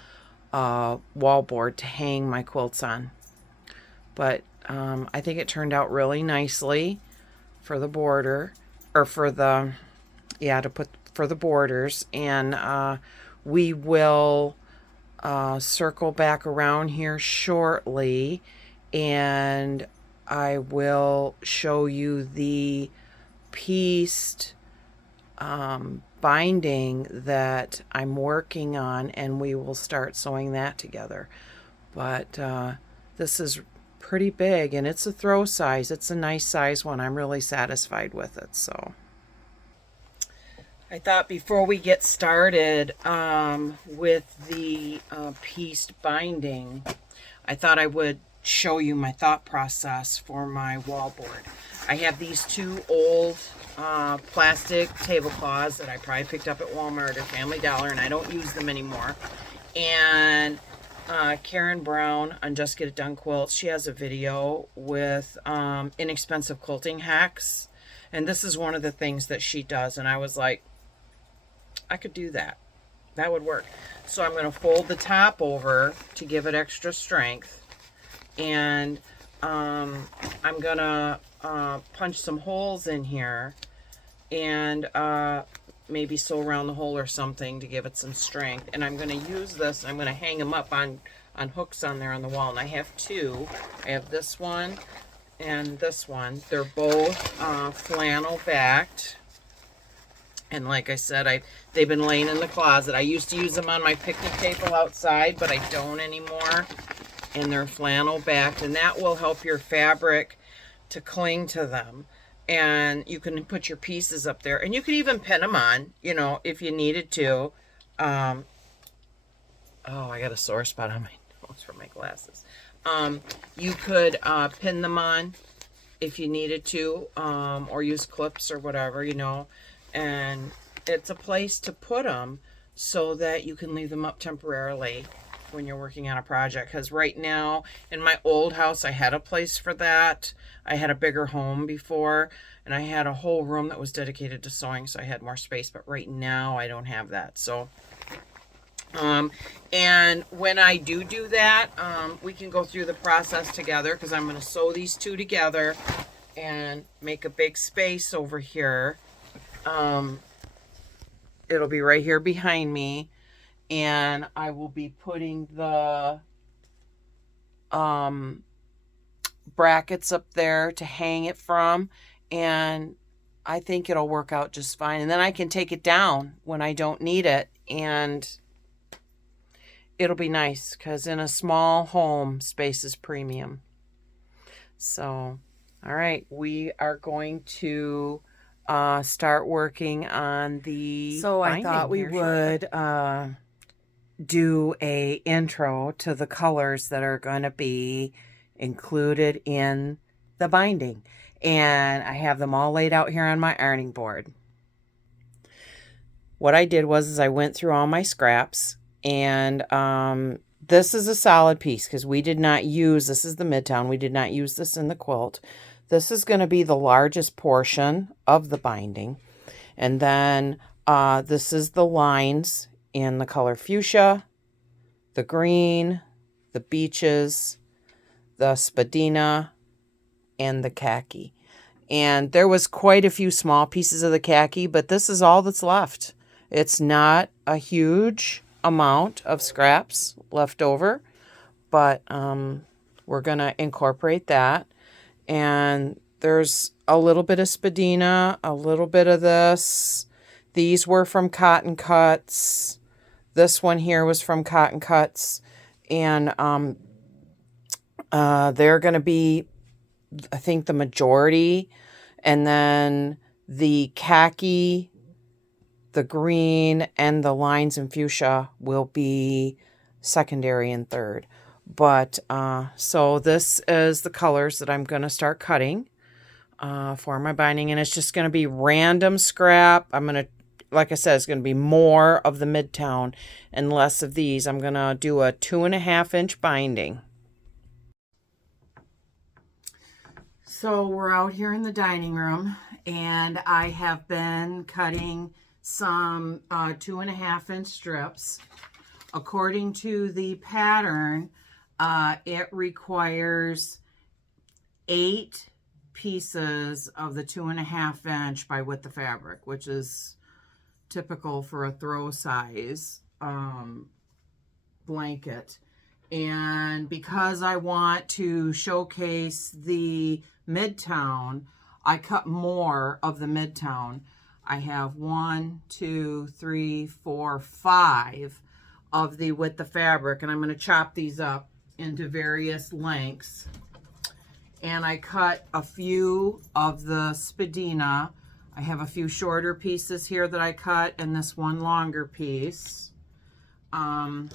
wall board to hang my quilts on. But I think it turned out really nicely for the border, or for the, yeah, to put for the borders. And we will circle back around here shortly, and I will show you the pieced binding that I'm working on, and we will start sewing that together. But this is pretty big, and it's a throw size. It's a nice size one. I'm really satisfied with it. So I thought before we get started with the pieced binding, I thought I would show you my thought process for my wall board. I have these 2 old plastic tablecloths that I probably picked up at Walmart or Family Dollar, and I don't use them anymore. And Karen Brown on Just Get It Done Quilts, she has a video with inexpensive quilting hacks, and this is one of the things that she does, and I was like, I could do that. That would work. So I'm going to fold the top over to give it extra strength, and I'm going to punch some holes in here, and maybe sew around the hole or something to give it some strength. And I'm going to use this, I'm going to hang them up on hooks on there on the wall. And I have 2. I have this one and this one. They're both flannel backed. And like I said, they've been laying in the closet. I used to use them on my picnic table outside, but I don't anymore. And they're flannel backed, and that will help your fabric to cling to them. And you can put your pieces up there, and you could even pin them on, you know, if you needed to. Oh, I got a sore spot on my nose from my glasses. You could pin them on if you needed to, or use clips or whatever, you know. And it's a place to put them so that you can leave them up temporarily when you're working on a project. Because right now, in my old house, I had a place for that. I had a bigger home before, and I had a whole room that was dedicated to sewing, so I had more space. But right now, I don't have that. So and when I do that, we can go through the process together, because I'm going to sew these two together and make a big space over here. It'll be right here behind me, and I will be putting the brackets up there to hang it from, and I think it'll work out just fine. And then I can take it down when I don't need it, and it'll be nice, because in a small home, space is premium. So, all right, we are going to start working on the So I binding thought we would do a intro to the colors that are going to be included in the binding. And I have them all laid out here on my ironing board. What I did was I went through all my scraps, and this is a solid piece, because we did not use, this is the Midtown, we did not use this in the quilt. This is going to be the largest portion of the binding. And then this is the lines in the color fuchsia, the green, the beaches, the spadina, and the khaki. And there was quite a few small pieces of the khaki, but this is all that's left. It's not a huge amount of scraps left over, but we're going to incorporate that. And there's a little bit of spadina, a little bit of this. These were from Cotton Cuts. This one here was from Cotton Cuts. And they're going to be, I think, the majority. And then the khaki, the green, and the lines in fuchsia will be secondary and third. But so this is the colors that I'm going to start cutting for my binding. And it's just going to be random scrap. I'm going to, like I said, it's going to be more of the Midtown and less of these. I'm going to do a 2.5-inch binding. So we're out here in the dining room, and I have been cutting some 2.5-inch strips. According to the pattern, it requires 8 pieces of the 2.5-inch by width of fabric, which is typical for a throw size blanket. And because I want to showcase the Midtown, I cut more of the Midtown. I have 1, 2, 3, 4, 5 of the width of fabric, and I'm going to chop these up into various lengths. And I cut a few of the spadina. I have a few shorter pieces here that I cut, and this one longer piece. And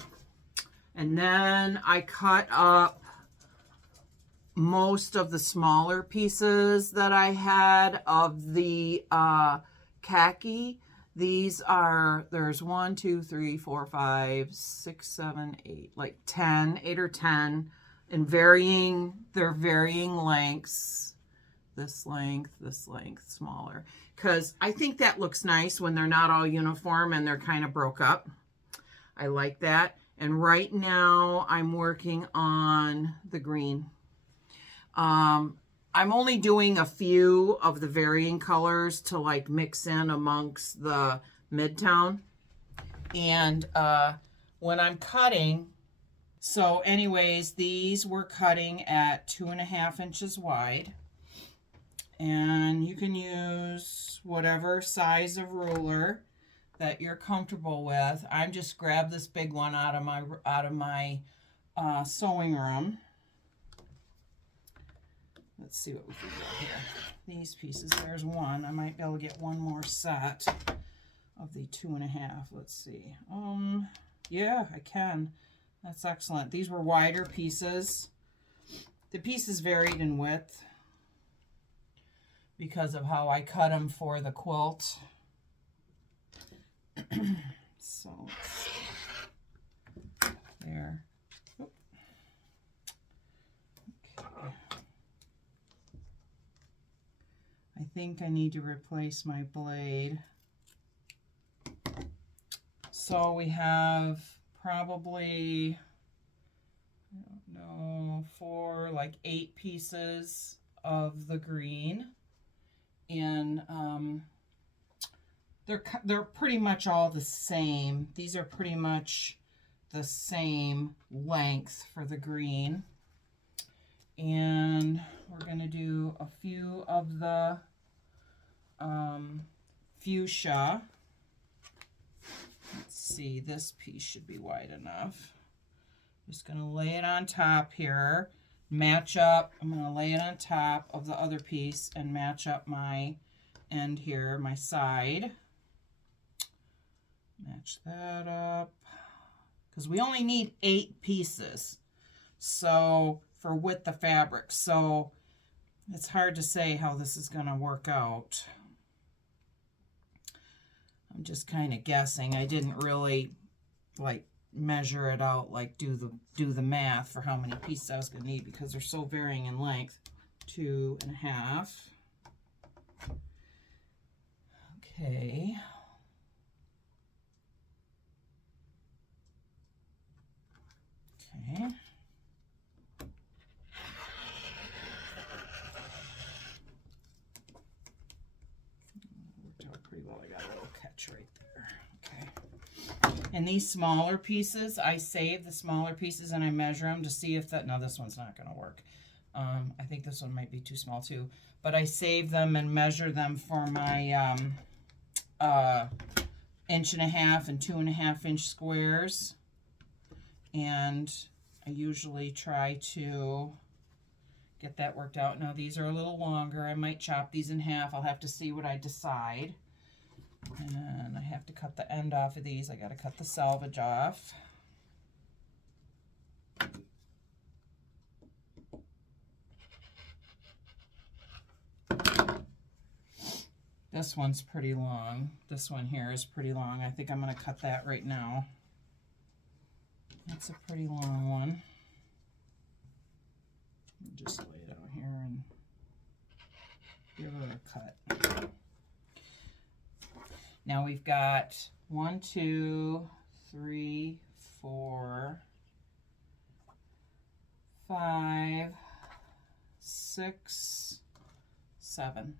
then I cut up most of the smaller pieces that I had of the khaki. These are, there's 1, 2, 3, 4, 5, 6, 7, 8, like 10, 8 or 10, and they're varying lengths. This length, smaller. Because I think that looks nice when they're not all uniform and they're kind of broke up. I like that. And right now I'm working on the green. I'm only doing a few of the varying colors to like mix in amongst the Midtown. And when I'm cutting, so anyways, these we're cutting at 2.5 inches wide. And you can use whatever size of ruler that you're comfortable with. I'm just grabbed this big one out of my sewing room. Let's see what we can get here. These pieces, there's one. I might be able to get one more set of the 2.5. Let's see. Yeah, I can. That's excellent. These were wider pieces. The pieces varied in width because of how I cut them for the quilt. So, there. Oop. Okay. I think I need to replace my blade. So we have probably, I don't know, 4, like 8 pieces of the green. And they're pretty much all the same. These are pretty much the same length for the green. And we're going to do a few of the fuchsia. Let's see, this piece should be wide enough. Just going to lay it on top here, match up. I'm going to lay it on top of the other piece and match up my end here, my side. Match that up, because we only need 8 pieces, so for width of fabric, so it's hard to say how this is going to work out. I'm just kind of guessing. I didn't really like measure it out, like do the math for how many pieces I was going to need, because they're so varying in length. 2.5. Okay. Okay. Worked out pretty well. I got a little catch right there. Okay. And these smaller pieces, I save the smaller pieces and I measure them to see if that, no, this one's not going to work. I think this one might be too small too, but I save them and measure them for my 1.5 and 2.5 inch squares. And I usually try to get that worked out. Now these are a little longer. I might chop these in half. I'll have to see what I decide. And I have to cut the end off of these. I got to cut the selvage off. This one's pretty long. This one here is pretty long. I think I'm going to cut that right now. That's a pretty long one. Just lay it out here and give her a cut. Now we've got 1, 2, 3, 4, 5, 6, 7.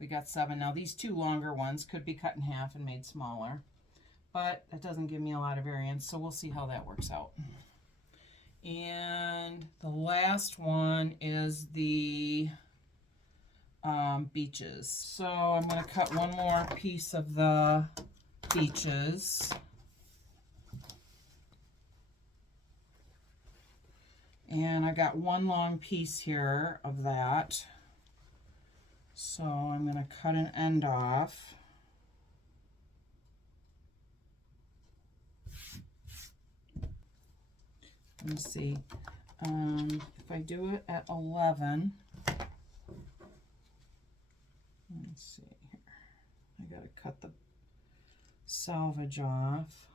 We got 7. Now these 2 longer ones could be cut in half and made smaller, but that doesn't give me a lot of variance, so we'll see how that works out. And the last one is the beaches. So I'm going to cut one more piece of the beaches. And I got one long piece here of that. So I'm going to cut an end off. Let me see. If I do it at 11, let's see here. I got to cut the selvage off.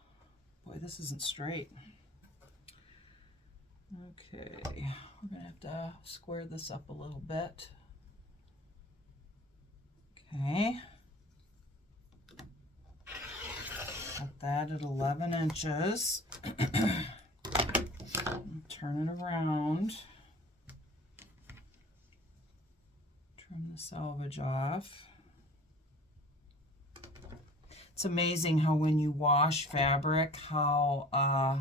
Boy, this isn't straight. Okay, we're going to have to square this up a little bit. Okay. Cut that at 11 inches. Turn it around. Trim the selvage off. It's amazing how when you wash fabric, how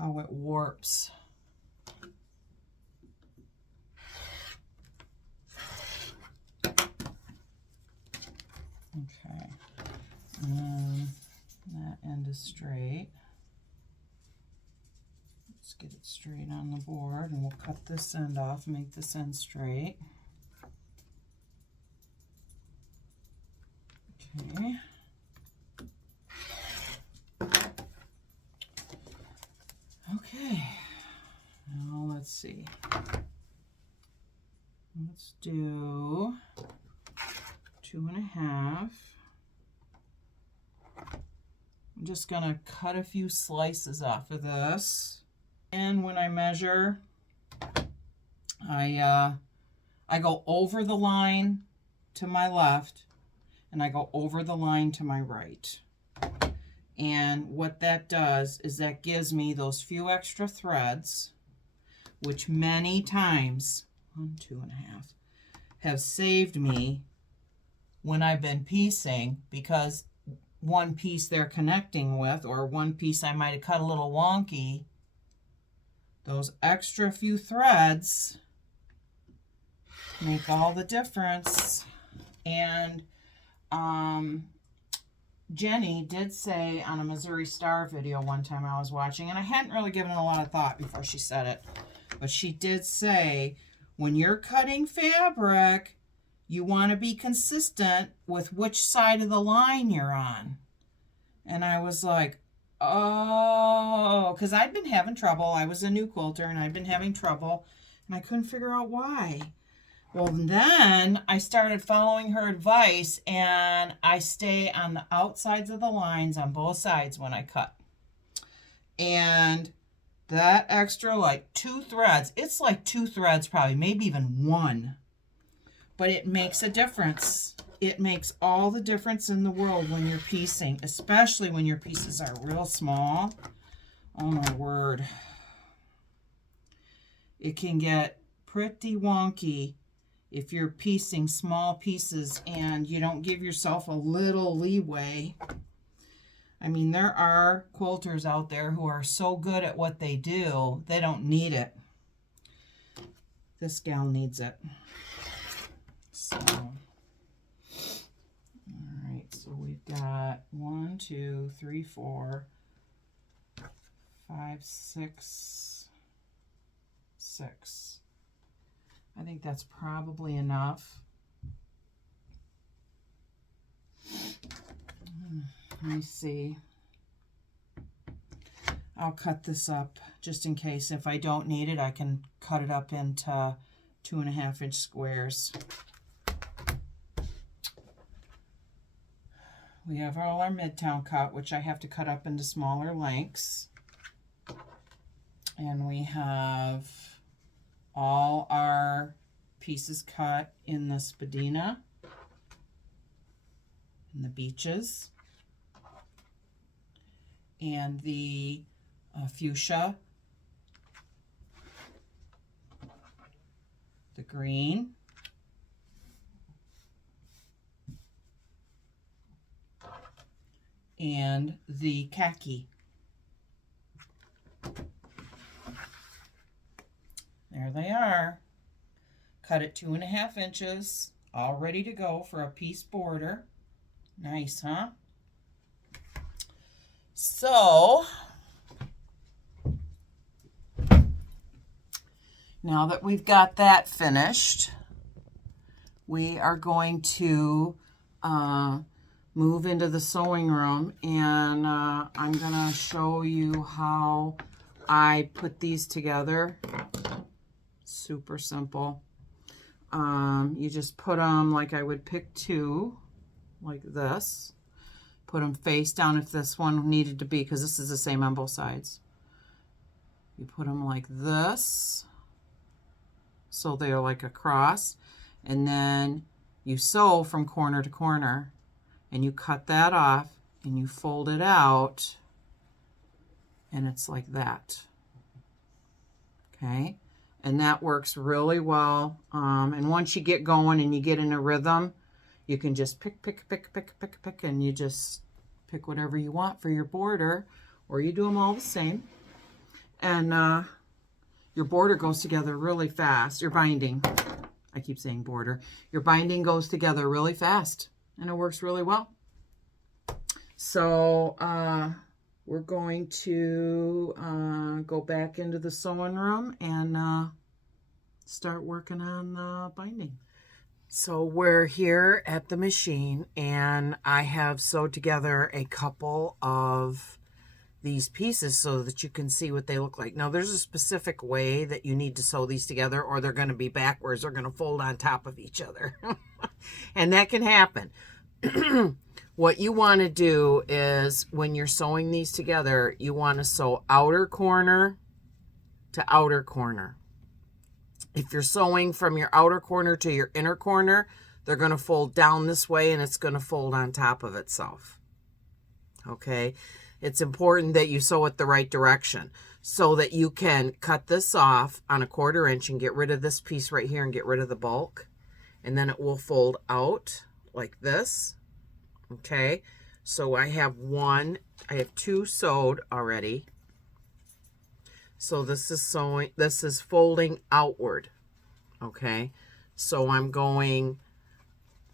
it warps. Okay, and that end is straight. Let's get it straight on the board, and we'll cut this end off, make this end straight. Okay. see. Let's do 2.5. I'm just going to cut a few slices off of this. And when I measure, I go over the line to my left and I go over the line to my right. And what that does is that gives me those few extra threads, which many times, 1, 2.5, have saved me when I've been piecing, because one piece they're connecting with, or one piece I might have cut a little wonky, those extra few threads make all the difference. And Jenny did say on a Missouri Star video one time I was watching, and I hadn't really given it a lot of thought before she said it, but she did say, when you're cutting fabric, you want to be consistent with which side of the line you're on. And I was like, oh, because I'd been having trouble. I was a new quilter, and I'd been having trouble, and I couldn't figure out why. Well, then I started following her advice, and I stay on the outsides of the lines on both sides when I cut. And that extra, like 2 threads, it's like 2 threads probably, maybe even 1. But it makes a difference. It makes all the difference in the world when you're piecing, especially when your pieces are real small. Oh my word. It can get pretty wonky if you're piecing small pieces and you don't give yourself a little leeway. I mean, there are quilters out there who are so good at what they do, they don't need it. This gal needs it. So, all right, so we've got 1, 2, 3, 4, 5, 6, 6. I think that's probably enough. Let me see. I'll cut this up just in case. If I don't need it, I can cut it up into 2.5-inch squares. We have all our midtown cut, which I have to cut up into smaller lengths. And we have all our pieces cut in the spadina and the beaches and the fuchsia, the green, and the khaki. There they are. Cut at 2.5 inches, all ready to go for a piece border. Nice, huh? So, now that we've got that finished, we are going to move into the sewing room, and I'm gonna show you how I put these together. Super simple. You just put them like I would pick 2, like this. Put them face down if this one needed to be, because this is the same on both sides. You put them like this, so they're like a cross, and then you sew from corner to corner, and you cut that off, and you fold it out, and it's like that. Okay, and that works really well. And once you get going and you get in a rhythm, you can just pick, and you just pick whatever you want for your border, or you do them all the same. And your border goes together really fast. Your binding, I keep saying border. Your binding goes together really fast, and it works really well. So we're going to go back into the sewing room and start working on the binding. So we're here at the machine, and I have sewed together a couple of these pieces so that you can see what they look like. Now, there's a specific way that you need to sew these together, or they're going to be backwards. They're going to fold on top of each other. And that can happen. What you want to do is, when you're sewing these together, you want to sew outer corner to outer corner. If you're sewing from your outer corner to your inner corner, they're going to fold down this way, and it's going to fold on top of itself. Okay? It's important that you sew it the right direction so that you can cut this off on a 1/4 inch and get rid of this piece right here and get rid of the bulk. And then it will fold out like this. Okay? So I have 2 sewed already. So this is folding outward. Okay? So I'm going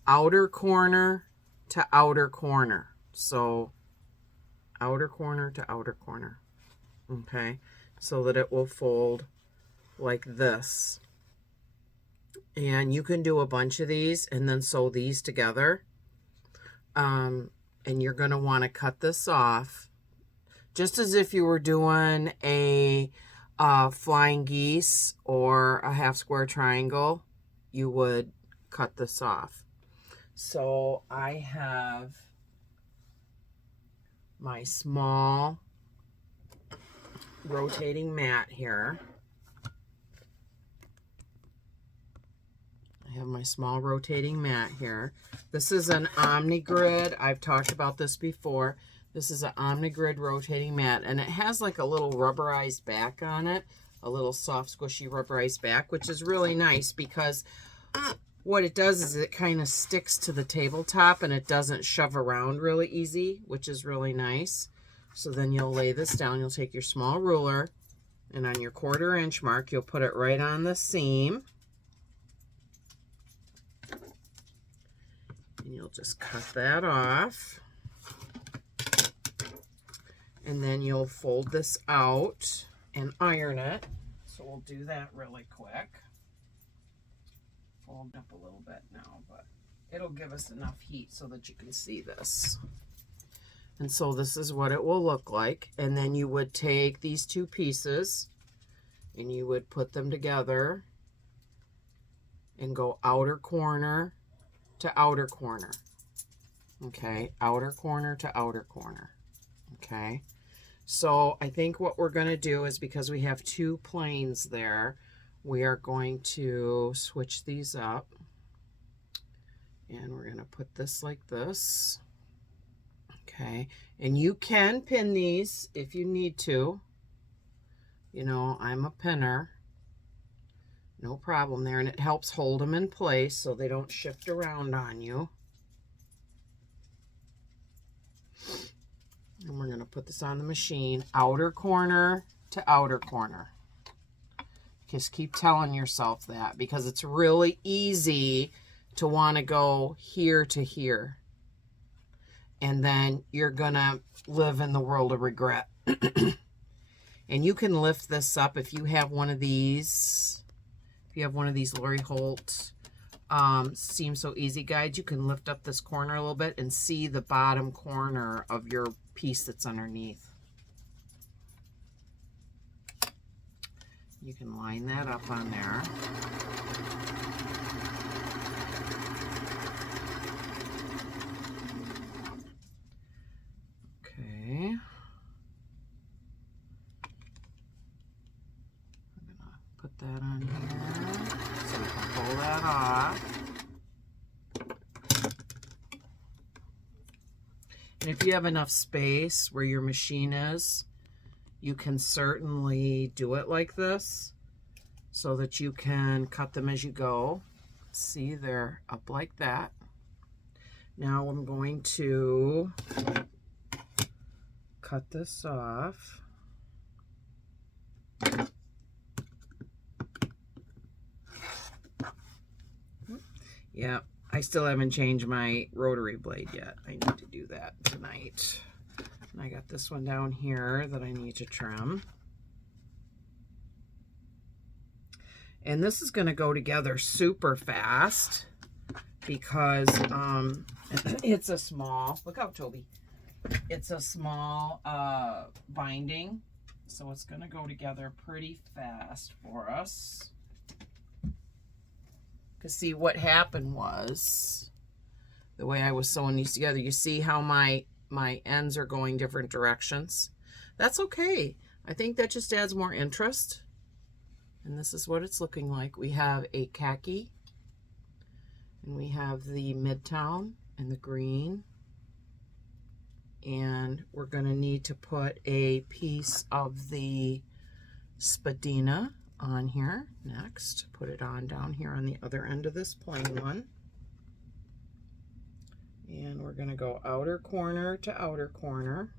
outer corner to outer corner. So outer corner to outer corner. Okay? So that it will fold like this. And you can do a bunch of these and then sew these together. And you're going to want to cut this off just as if you were doing a flying geese or a half square triangle. You would cut this off. So I have my small rotating mat here. I have my small rotating mat here. This is an OmniGrid. I've talked about this before. This is an OmniGrid rotating mat, and it has like a little rubberized back on it, a little soft, squishy rubberized back, which is really nice because what it does is it kind of sticks to the tabletop and it doesn't shove around really easy, which is really nice. So then you'll lay this down. You'll take your small ruler, and on your 1/4 inch mark, you'll put it right on the seam. And you'll just cut that off. And then you'll fold this out and iron it. So we'll do that really quick. Fold up a little bit now, but it'll give us enough heat so that you can see this. And so this is what it will look like. And then you would take these 2 pieces and you would put them together and go outer corner to outer corner. Okay, outer corner to outer corner. Okay, so I think what we're going to do is, because we have 2 planes there, we are going to switch these up. And we're going to put this like this. Okay, and you can pin these if you need to. You know, I'm a pinner. No problem there, and it helps hold them in place so they don't shift around on you. And we're going to put this on the machine, outer corner to outer corner. Just keep telling yourself that, because it's really easy to want to go here to here. And then you're going to live in the world of regret. And you can lift this up if you have one of these. If you have one of these Lori Holt Seems So Easy guides, you can lift up this corner a little bit and see the bottom corner of your piece that's underneath. You can line that up on there. Okay. I'm gonna put that on here so we can pull that off. And if you have enough space where your machine is, you can certainly do it like this so that you can cut them as you go. See, they're up like that. Now I'm going to cut this off. Yeah, I still haven't changed my rotary blade yet. I need to do that tonight. And I got this one down here that I need to trim. And this is going to go together super fast because it's a small, look out, Toby. It's a small binding, so it's going to go together pretty fast for us. Because see, what happened was, the way I was sewing these together, you see how my ends are going different directions? That's okay. I think that just adds more interest. And this is what it's looking like. We have a khaki, and we have the Midtown and the green. And we're going to need to put a piece of the spadina on here next. Put it on down here on the other end of this plain one. And we're going to go outer corner to outer corner.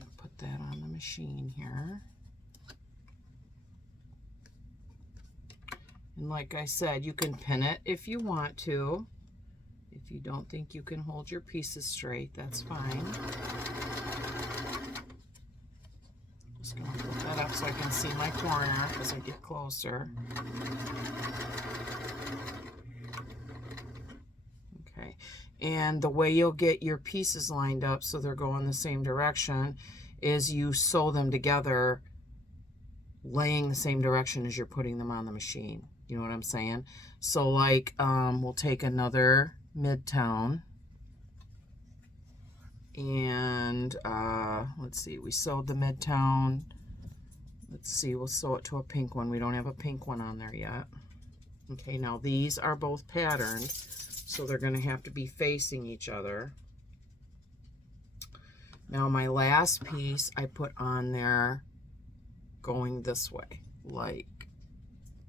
I'll put that on the machine here. And like I said, you can pin it if you want to. If you don't think you can hold your pieces straight, that's fine. Just going to put that up so I can see my corner as I get closer. Okay, and the way you'll get your pieces lined up so they're going the same direction is you sew them together, laying the same direction as you're putting them on the machine. You know what I'm saying? So like, we'll take another Midtown, and let's see, we sewed the Midtown. Let's see, we'll sew it to a pink one. We don't have a pink one on there yet. Okay, now these are both patterned, so they're going to have to be facing each other. Now my last piece I put on there going this way, like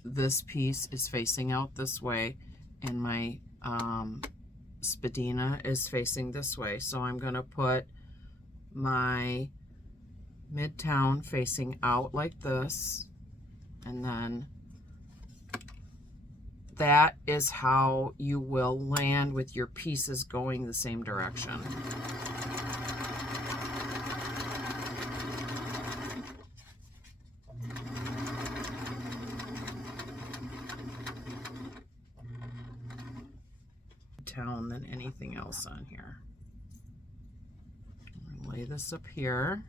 this piece is facing out this way, and my spadina is facing this way. So I'm going to put my Midtown facing out like this, and then that is how you will land with your pieces going the same direction. Than anything else on here. I'm gonna lay this up here.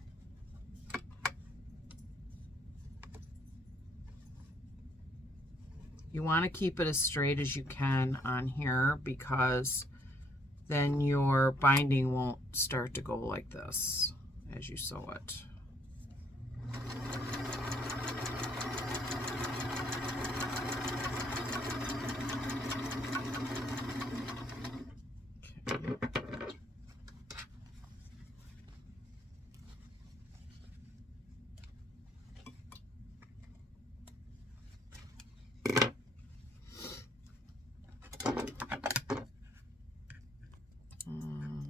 You want to keep it as straight as you can on here, because then your binding won't start to go like this as you sew it.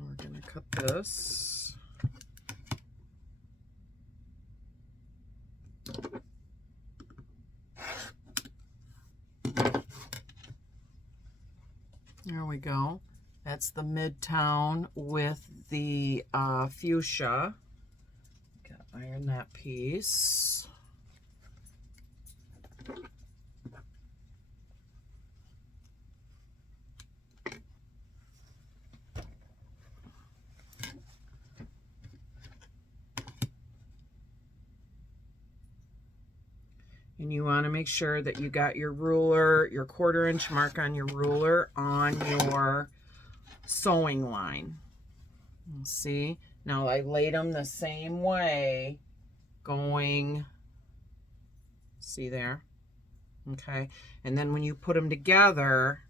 We're going to cut this. There we go. That's the Midtown with the fuchsia. Gotta iron that piece. And you want to make sure that you got your ruler, your 1/4 inch mark on your ruler on your sewing line. See? Now I laid them the same way going, see there? Okay. And then when you put them together,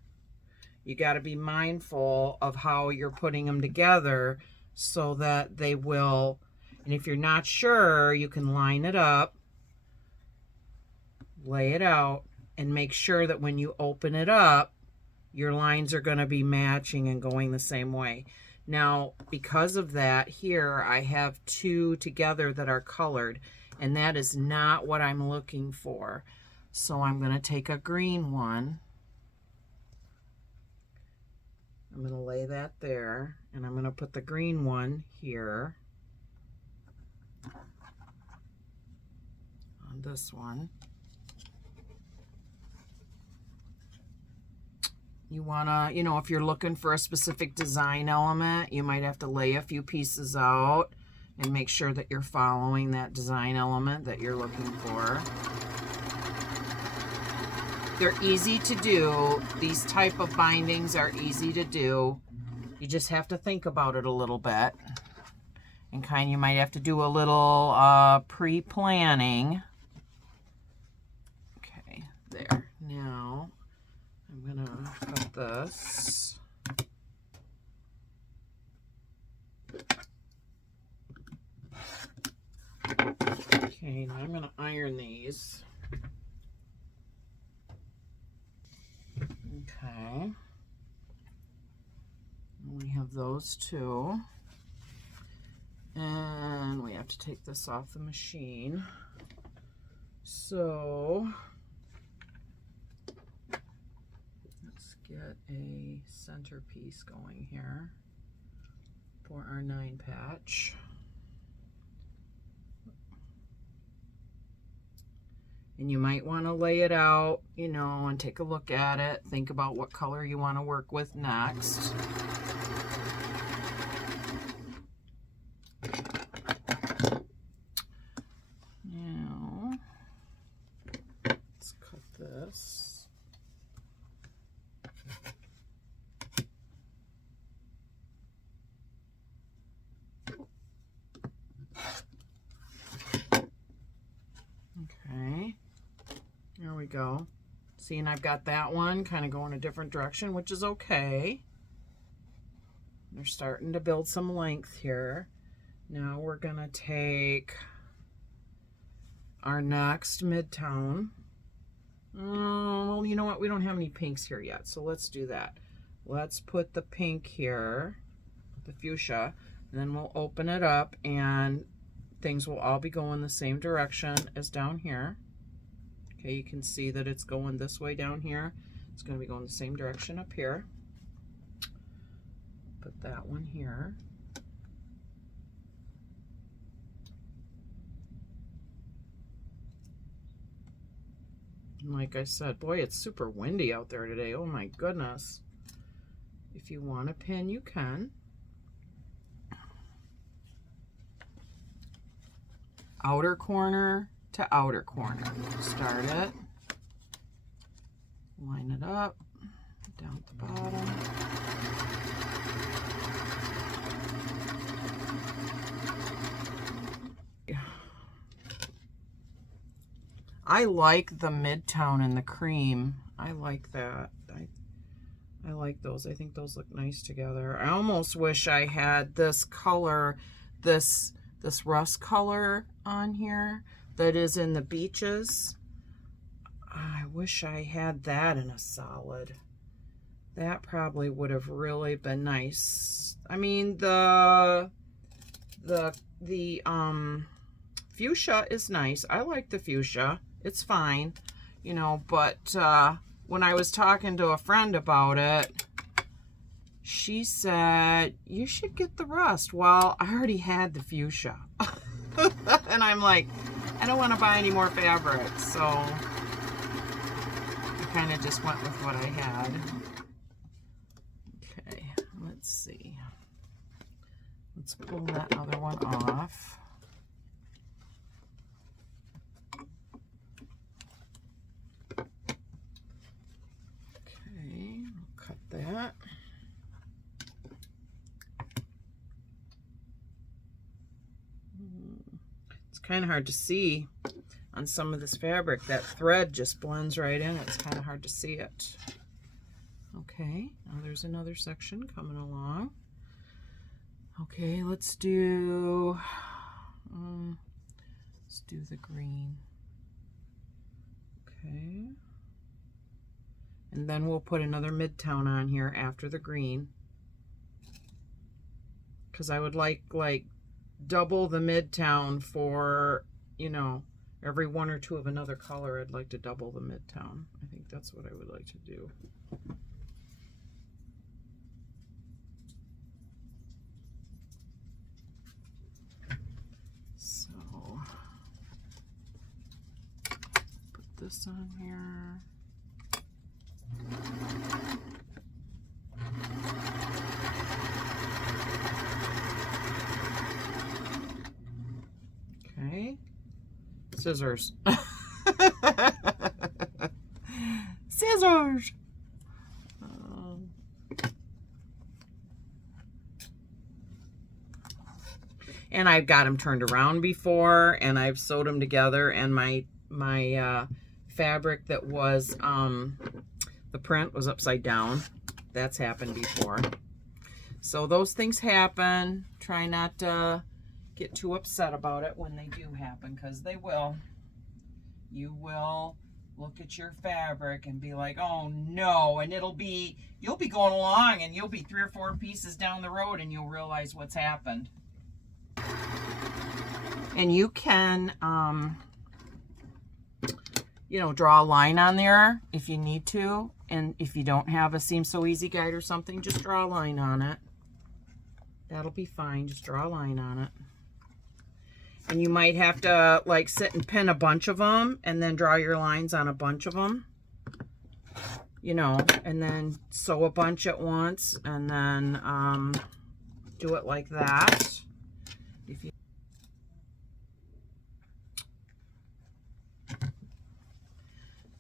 you got to be mindful of how you're putting them together so that they will, and if you're not sure, you can line it up, lay it out, and make sure that when you open it up, your lines are going to be matching and going the same way. Now, because of that, here I have two together that are colored, and that is not what I'm looking for. So I'm going to take a green one. I'm going to lay that there, and I'm going to put the green one here on this one. You want to, you know, if you're looking for a specific design element, you might have to lay a few pieces out and make sure that you're following that design element that you're looking for. They're easy to do. These type of bindings are easy to do. You just have to think about it a little bit. And kind of, you might have to do a little pre-planning. Okay, there. Now, I'm gonna cut this. Okay, now I'm gonna iron these. Okay. We have those two. And we have to take this off the machine. So let's get a centerpiece going here for our 9 patch. And you might want to lay it out, you know, and take a look at it. Think about what color you want to work with next. Now, let's cut this. Okay. There we go. See, and I've got that one kind of going a different direction, which is okay. They're starting to build some length here. Now we're going to take our next midtone. Well, you know what? We don't have any pinks here yet, so let's do that. Let's put the pink here, the fuchsia, and then we'll open it up and things will all be going the same direction as down here. Okay, you can see that it's going this way down here. It's going to be going the same direction up here. Put that one here. And like I said, boy, it's super windy out there today. Oh my goodness. If you want a pin, you can. Outer corner to outer corner. Start it. Line it up. Down at the bottom. I like the midtone and the cream. I like that. I like those. I think those look nice together. I almost wish I had this color, this rust color on here that is in the beaches. I wish I had that in a solid. That probably would have really been nice. I mean, the fuchsia is nice. I like the fuchsia. It's fine, you know, but when I was talking to a friend about it, she said, you should get the rust. Well, I already had the fuchsia. And I'm like, I don't want to buy any more fabric. So I kind of just went with what I had. Okay, let's see. Let's pull that other one off. Okay, I'll cut that. It's kind of hard to see on some of this fabric. That thread just blends right in. It's kind of hard to see it. Okay, now there's another section coming along. Okay, let's do the green. Okay. And then we'll put another midtone on here after the green. Because I would like double the midtone for, you know, every one or two of another color. I'd like to double the midtone. I think that's what I would like to do. So put this on here. Scissors. Scissors. And I've got them turned around before, and I've sewed them together, and my fabric that was the print was upside down. That's happened before. So those things happen. Try not to get too upset about it when they do happen, because they will. You will look at your fabric and be like, oh no, and you'll be going along and you'll be 3 or 4 pieces down the road and you'll realize what's happened. And you can, you know, draw a line on there if you need to. And if you don't have a Seam So Easy guide or something, just draw a line on it. That'll be fine. Just draw a line on it. And you might have to like sit and pin a bunch of them and then draw your lines on a bunch of them. You know, and then sew a bunch at once and then do it like that. If you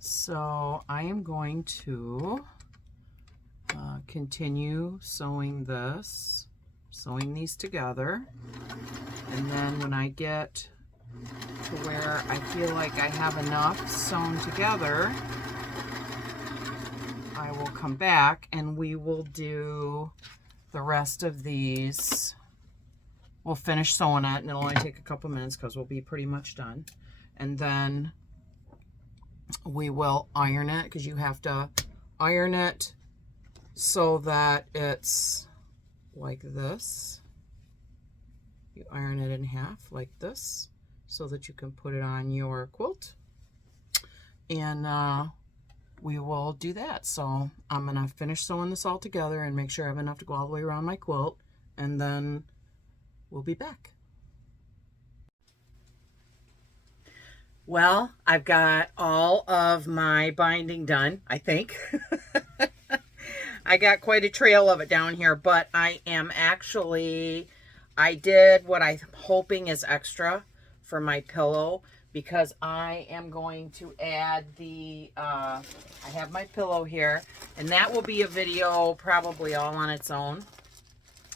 So I am going to continue sewing these together, and then when I get to where I feel like I have enough sewn together, I will come back and we will do the rest of these. We'll finish sewing it, and it'll only take a couple minutes because we'll be pretty much done. And then we will iron it, because you have to iron it so that it's like this. You iron it in half like this so that you can put it on your quilt. And we will do that. So I'm going to finish sewing this all together and make sure I have enough to go all the way around my quilt, and then we'll be back. Well, I've got all of my binding done, I think. I got quite a trail of it down here, but I did what I'm hoping is extra for my pillow, because I am going to add the, I have my pillow here, and that will be a video probably all on its own,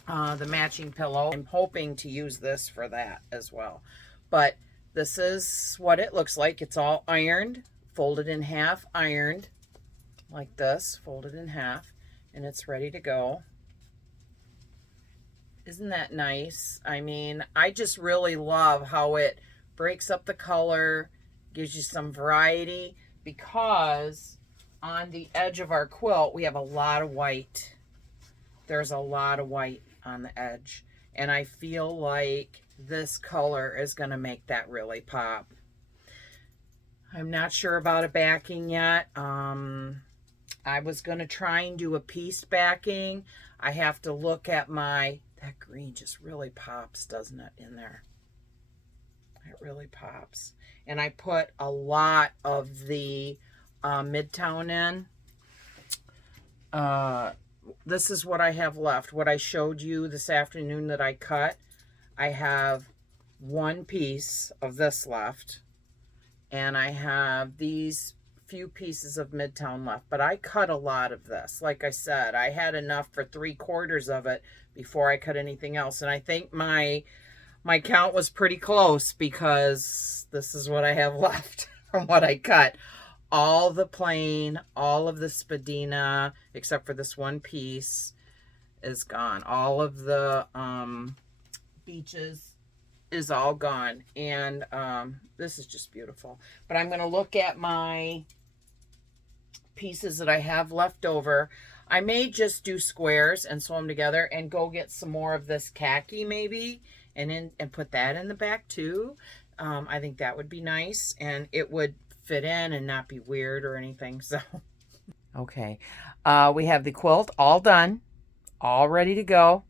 the matching pillow. I'm hoping to use this for that as well, but this is what it looks like. It's all ironed, folded in half, ironed like this, folded in half, and it's ready to go. Isn't that nice? I mean, I just really love how it breaks up the color, gives you some variety, because on the edge of our quilt, we have a lot of white. There's a lot of white on the edge, and I feel like this color is going to make that really pop. I'm not sure about a backing yet. I was going to try and do a pieced backing. I have to look at that green just really pops, doesn't it, in there? It really pops. And I put a lot of the Midtown in. This is what I have left. What I showed you this afternoon that I cut. I have one piece of this left, and I have these few pieces of Midtown left, but I cut a lot of this. Like I said, I had enough for 3/4 of it before I cut anything else, and I think my count was pretty close, because this is what I have left from what I cut. All the plain, all of the spadina, except for this one piece, is gone. All of the beaches is all gone, and this is just beautiful. But I'm going to look at my pieces that I have left over. I may just do squares and sew them together and go get some more of this khaki maybe, and put that in the back too. I think that would be nice, and it would fit in and not be weird or anything. So okay, we have the quilt all done, all ready to go.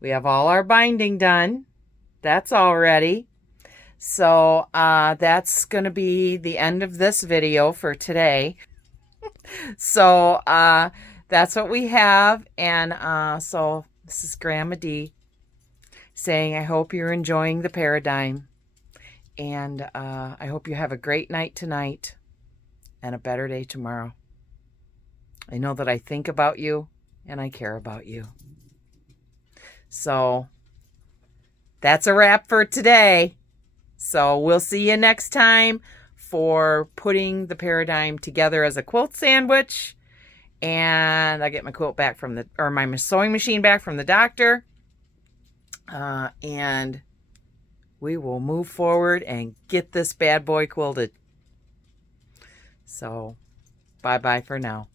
We have all our binding done. That's all ready. So that's going to be the end of this video for today. So that's what we have. And so this is Grandma D saying, I hope you're enjoying the paradigm. And I hope you have a great night tonight and a better day tomorrow. I know that I think about you and I care about you. So that's a wrap for today. So we'll see you next time for putting the paradigm together as a quilt sandwich. And I get my quilt back from my sewing machine back from the doctor. And we will move forward and get this bad boy quilted. So bye-bye for now.